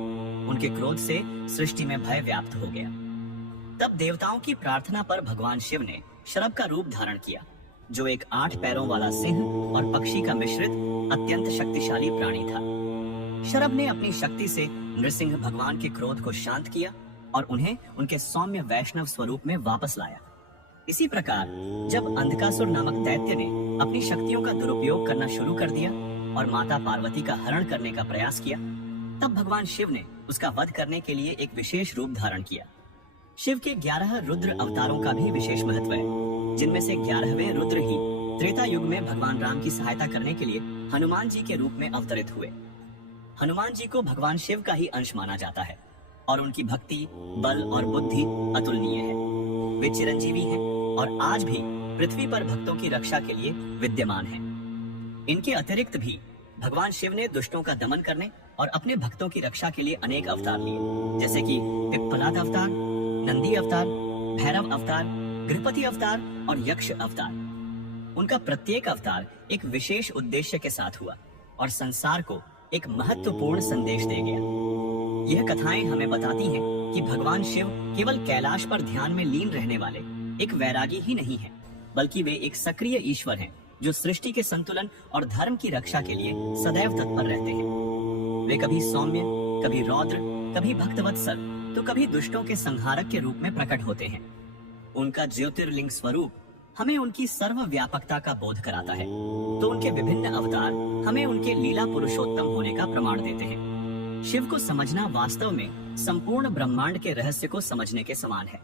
उनके क्रोध से सृष्टि में भय व्याप्त हो गया। तब देवताओं की प्रार्थना पर भगवान शिव ने शरभ का रूप धारण किया, जो एक 8 पैरों वाला सिंह और पक्षी का मिश्रित अत्यंत शक्तिशाली प्राणी था। शरभ ने अपनी शक्ति से नृसिंह भगवान के क्रोध को शांत किया और उन्हें उनके सौम्य वैष्णव स्वरूप में वापस लाया। इसी प्रकार जब अंधकासुर नामक दैत्य ने अपनी शक्तियों का दुरुपयोग करना शुरू कर दिया और माता पार्वती का हरण करने का प्रयास किया, तब भगवान शिव ने उसका वध करने के लिए एक विशेष रूप धारण किया। शिव के 11 रुद्र अवतारों का भी विशेष महत्व है, जिनमें से 11वें रुद्र ही त्रेता युग में भगवान राम की सहायता करने के लिए हनुमान जी के रूप में अवतरित हुए। हनुमान जी को भगवान शिव का ही अंश माना जाता है और उनकी भक्ति, बल और बुद्धि अतुलनीय है। वे चिरंजीवी हैं और आज भी पृथ्वी पर भक्तों की रक्षा के लिए विद्यमान हैं। इनके अतिरिक्त भी भगवान शिव ने दुष्टों का दमन करने और अपने भक्तों की रक्षा के लिए अनेक अवतार लिए, जैसे कि पिप्पलाद अवतार, नंदी अवतार, भैरव अवतार, गृहपति अवतार और यक्ष अवतार। उनका प्रत्येक अवतार एक विशेष उद्देश्य के साथ हुआ और संसार को एक महत्वपूर्ण संदेश दे गया। यह कथाएं हमें बताती हैं कि भगवान शिव केवल कैलाश पर ध्यान में लीन रहने वाले एक वैरागी ही नहीं हैं, बल्कि वे एक सक्रिय ईश्वर हैं जो सृष्टि के संतुलन और धर्म की रक्षा के लिए सदैव तत्पर रहते हैं। वे कभी सौम्य, कभी रौद्र, कभी भक्तवत्सल, तो कभी दुष्टों के संहारक के रूप में प्रकट होते हैं। उनका ज्योतिर्लिंग स्वरूप हमें उनकी सर्वव्यापकता का बोध कराता है, तो उनके विभिन्न अवतार हमें उनके लीला पुरुषोत्तम होने का प्रमाण देते हैं। शिव को समझना वास्तव में संपूर्ण ब्रह्मांड के रहस्य को समझने के समान है।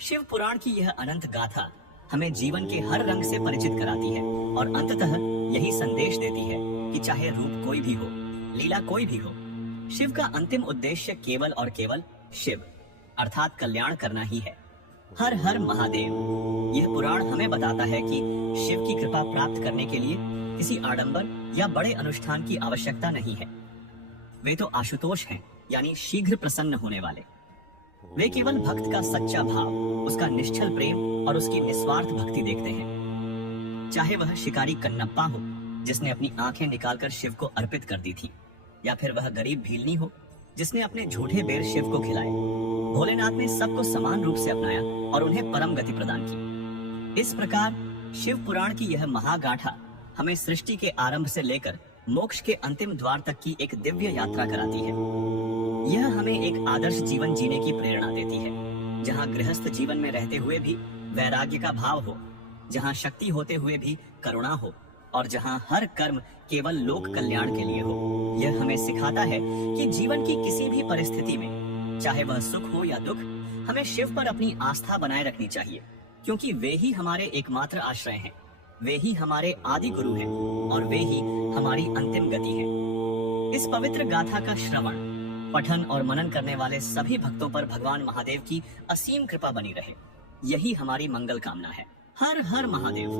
शिव पुराण की यह अनंत गाथा हमें जीवन के हर रंग से परिचित कराती है और अंततः यही संदेश देती है कि चाहे रूप कोई भी हो, लीला कोई भी हो, शिव का अंतिम उद्देश्य केवल और केवल शिव अर्थात कल्याण करना ही है। हर हर महादेव। यह पुराण हमें बताता है कि शिव की कृपा प्राप्त करने के लिए किसी आडंबर या बड़े अनुष्ठान की आवश्यकता नहीं है। वे तो आशुतोष हैं, यानी शीघ्र प्रसन्न होने वाले। वे केवल भक्त का सच्चा भाव, उसका निश्चल प्रेम और उसकी निस्वार्थ भक्ति देखते हैं। चाहे वह शिकारी कन्नप्पा हो जिसने अपनी आंखें निकालकर शिव को अर्पित कर दी थी, या फिर वह गरीब भीलनी हो जिसने अपने झूठे बेर शिव को खिलाए, भोलेनाथ ने सबको समान रूप से अपनाया और उन्हें परम गति प्रदान की। इस प्रकार शिव पुराण की यह महागाथा हमें सृष्टि के आरंभ से लेकर मोक्ष के अंतिम द्वार तक की एक दिव्य यात्रा कराती है। यह हमें एक आदर्श जीवन जीने की प्रेरणा देती है, जहाँ गृहस्थ जीवन में रहते हुए भी वैराग्य का भाव हो, जहाँ शक्ति होते हुए भी करुणा हो और जहाँ हर कर्म केवल लोक कल्याण के लिए हो। यह हमें सिखाता है कि जीवन की किसी भी परिस्थिति में, चाहे वह सुख हो या दुख, हमें शिव पर अपनी आस्था बनाए रखनी चाहिए, क्योंकि वे ही हमारे एकमात्र आश्रय हैं, वे ही हमारे आदि गुरु हैं और वे ही हमारी अंतिम गति है। इस पवित्र गाथा का श्रवण, पठन और मनन करने वाले सभी भक्तों पर भगवान महादेव की असीम कृपा बनी रहे, यही हमारी मंगल कामना है। हर हर महादेव।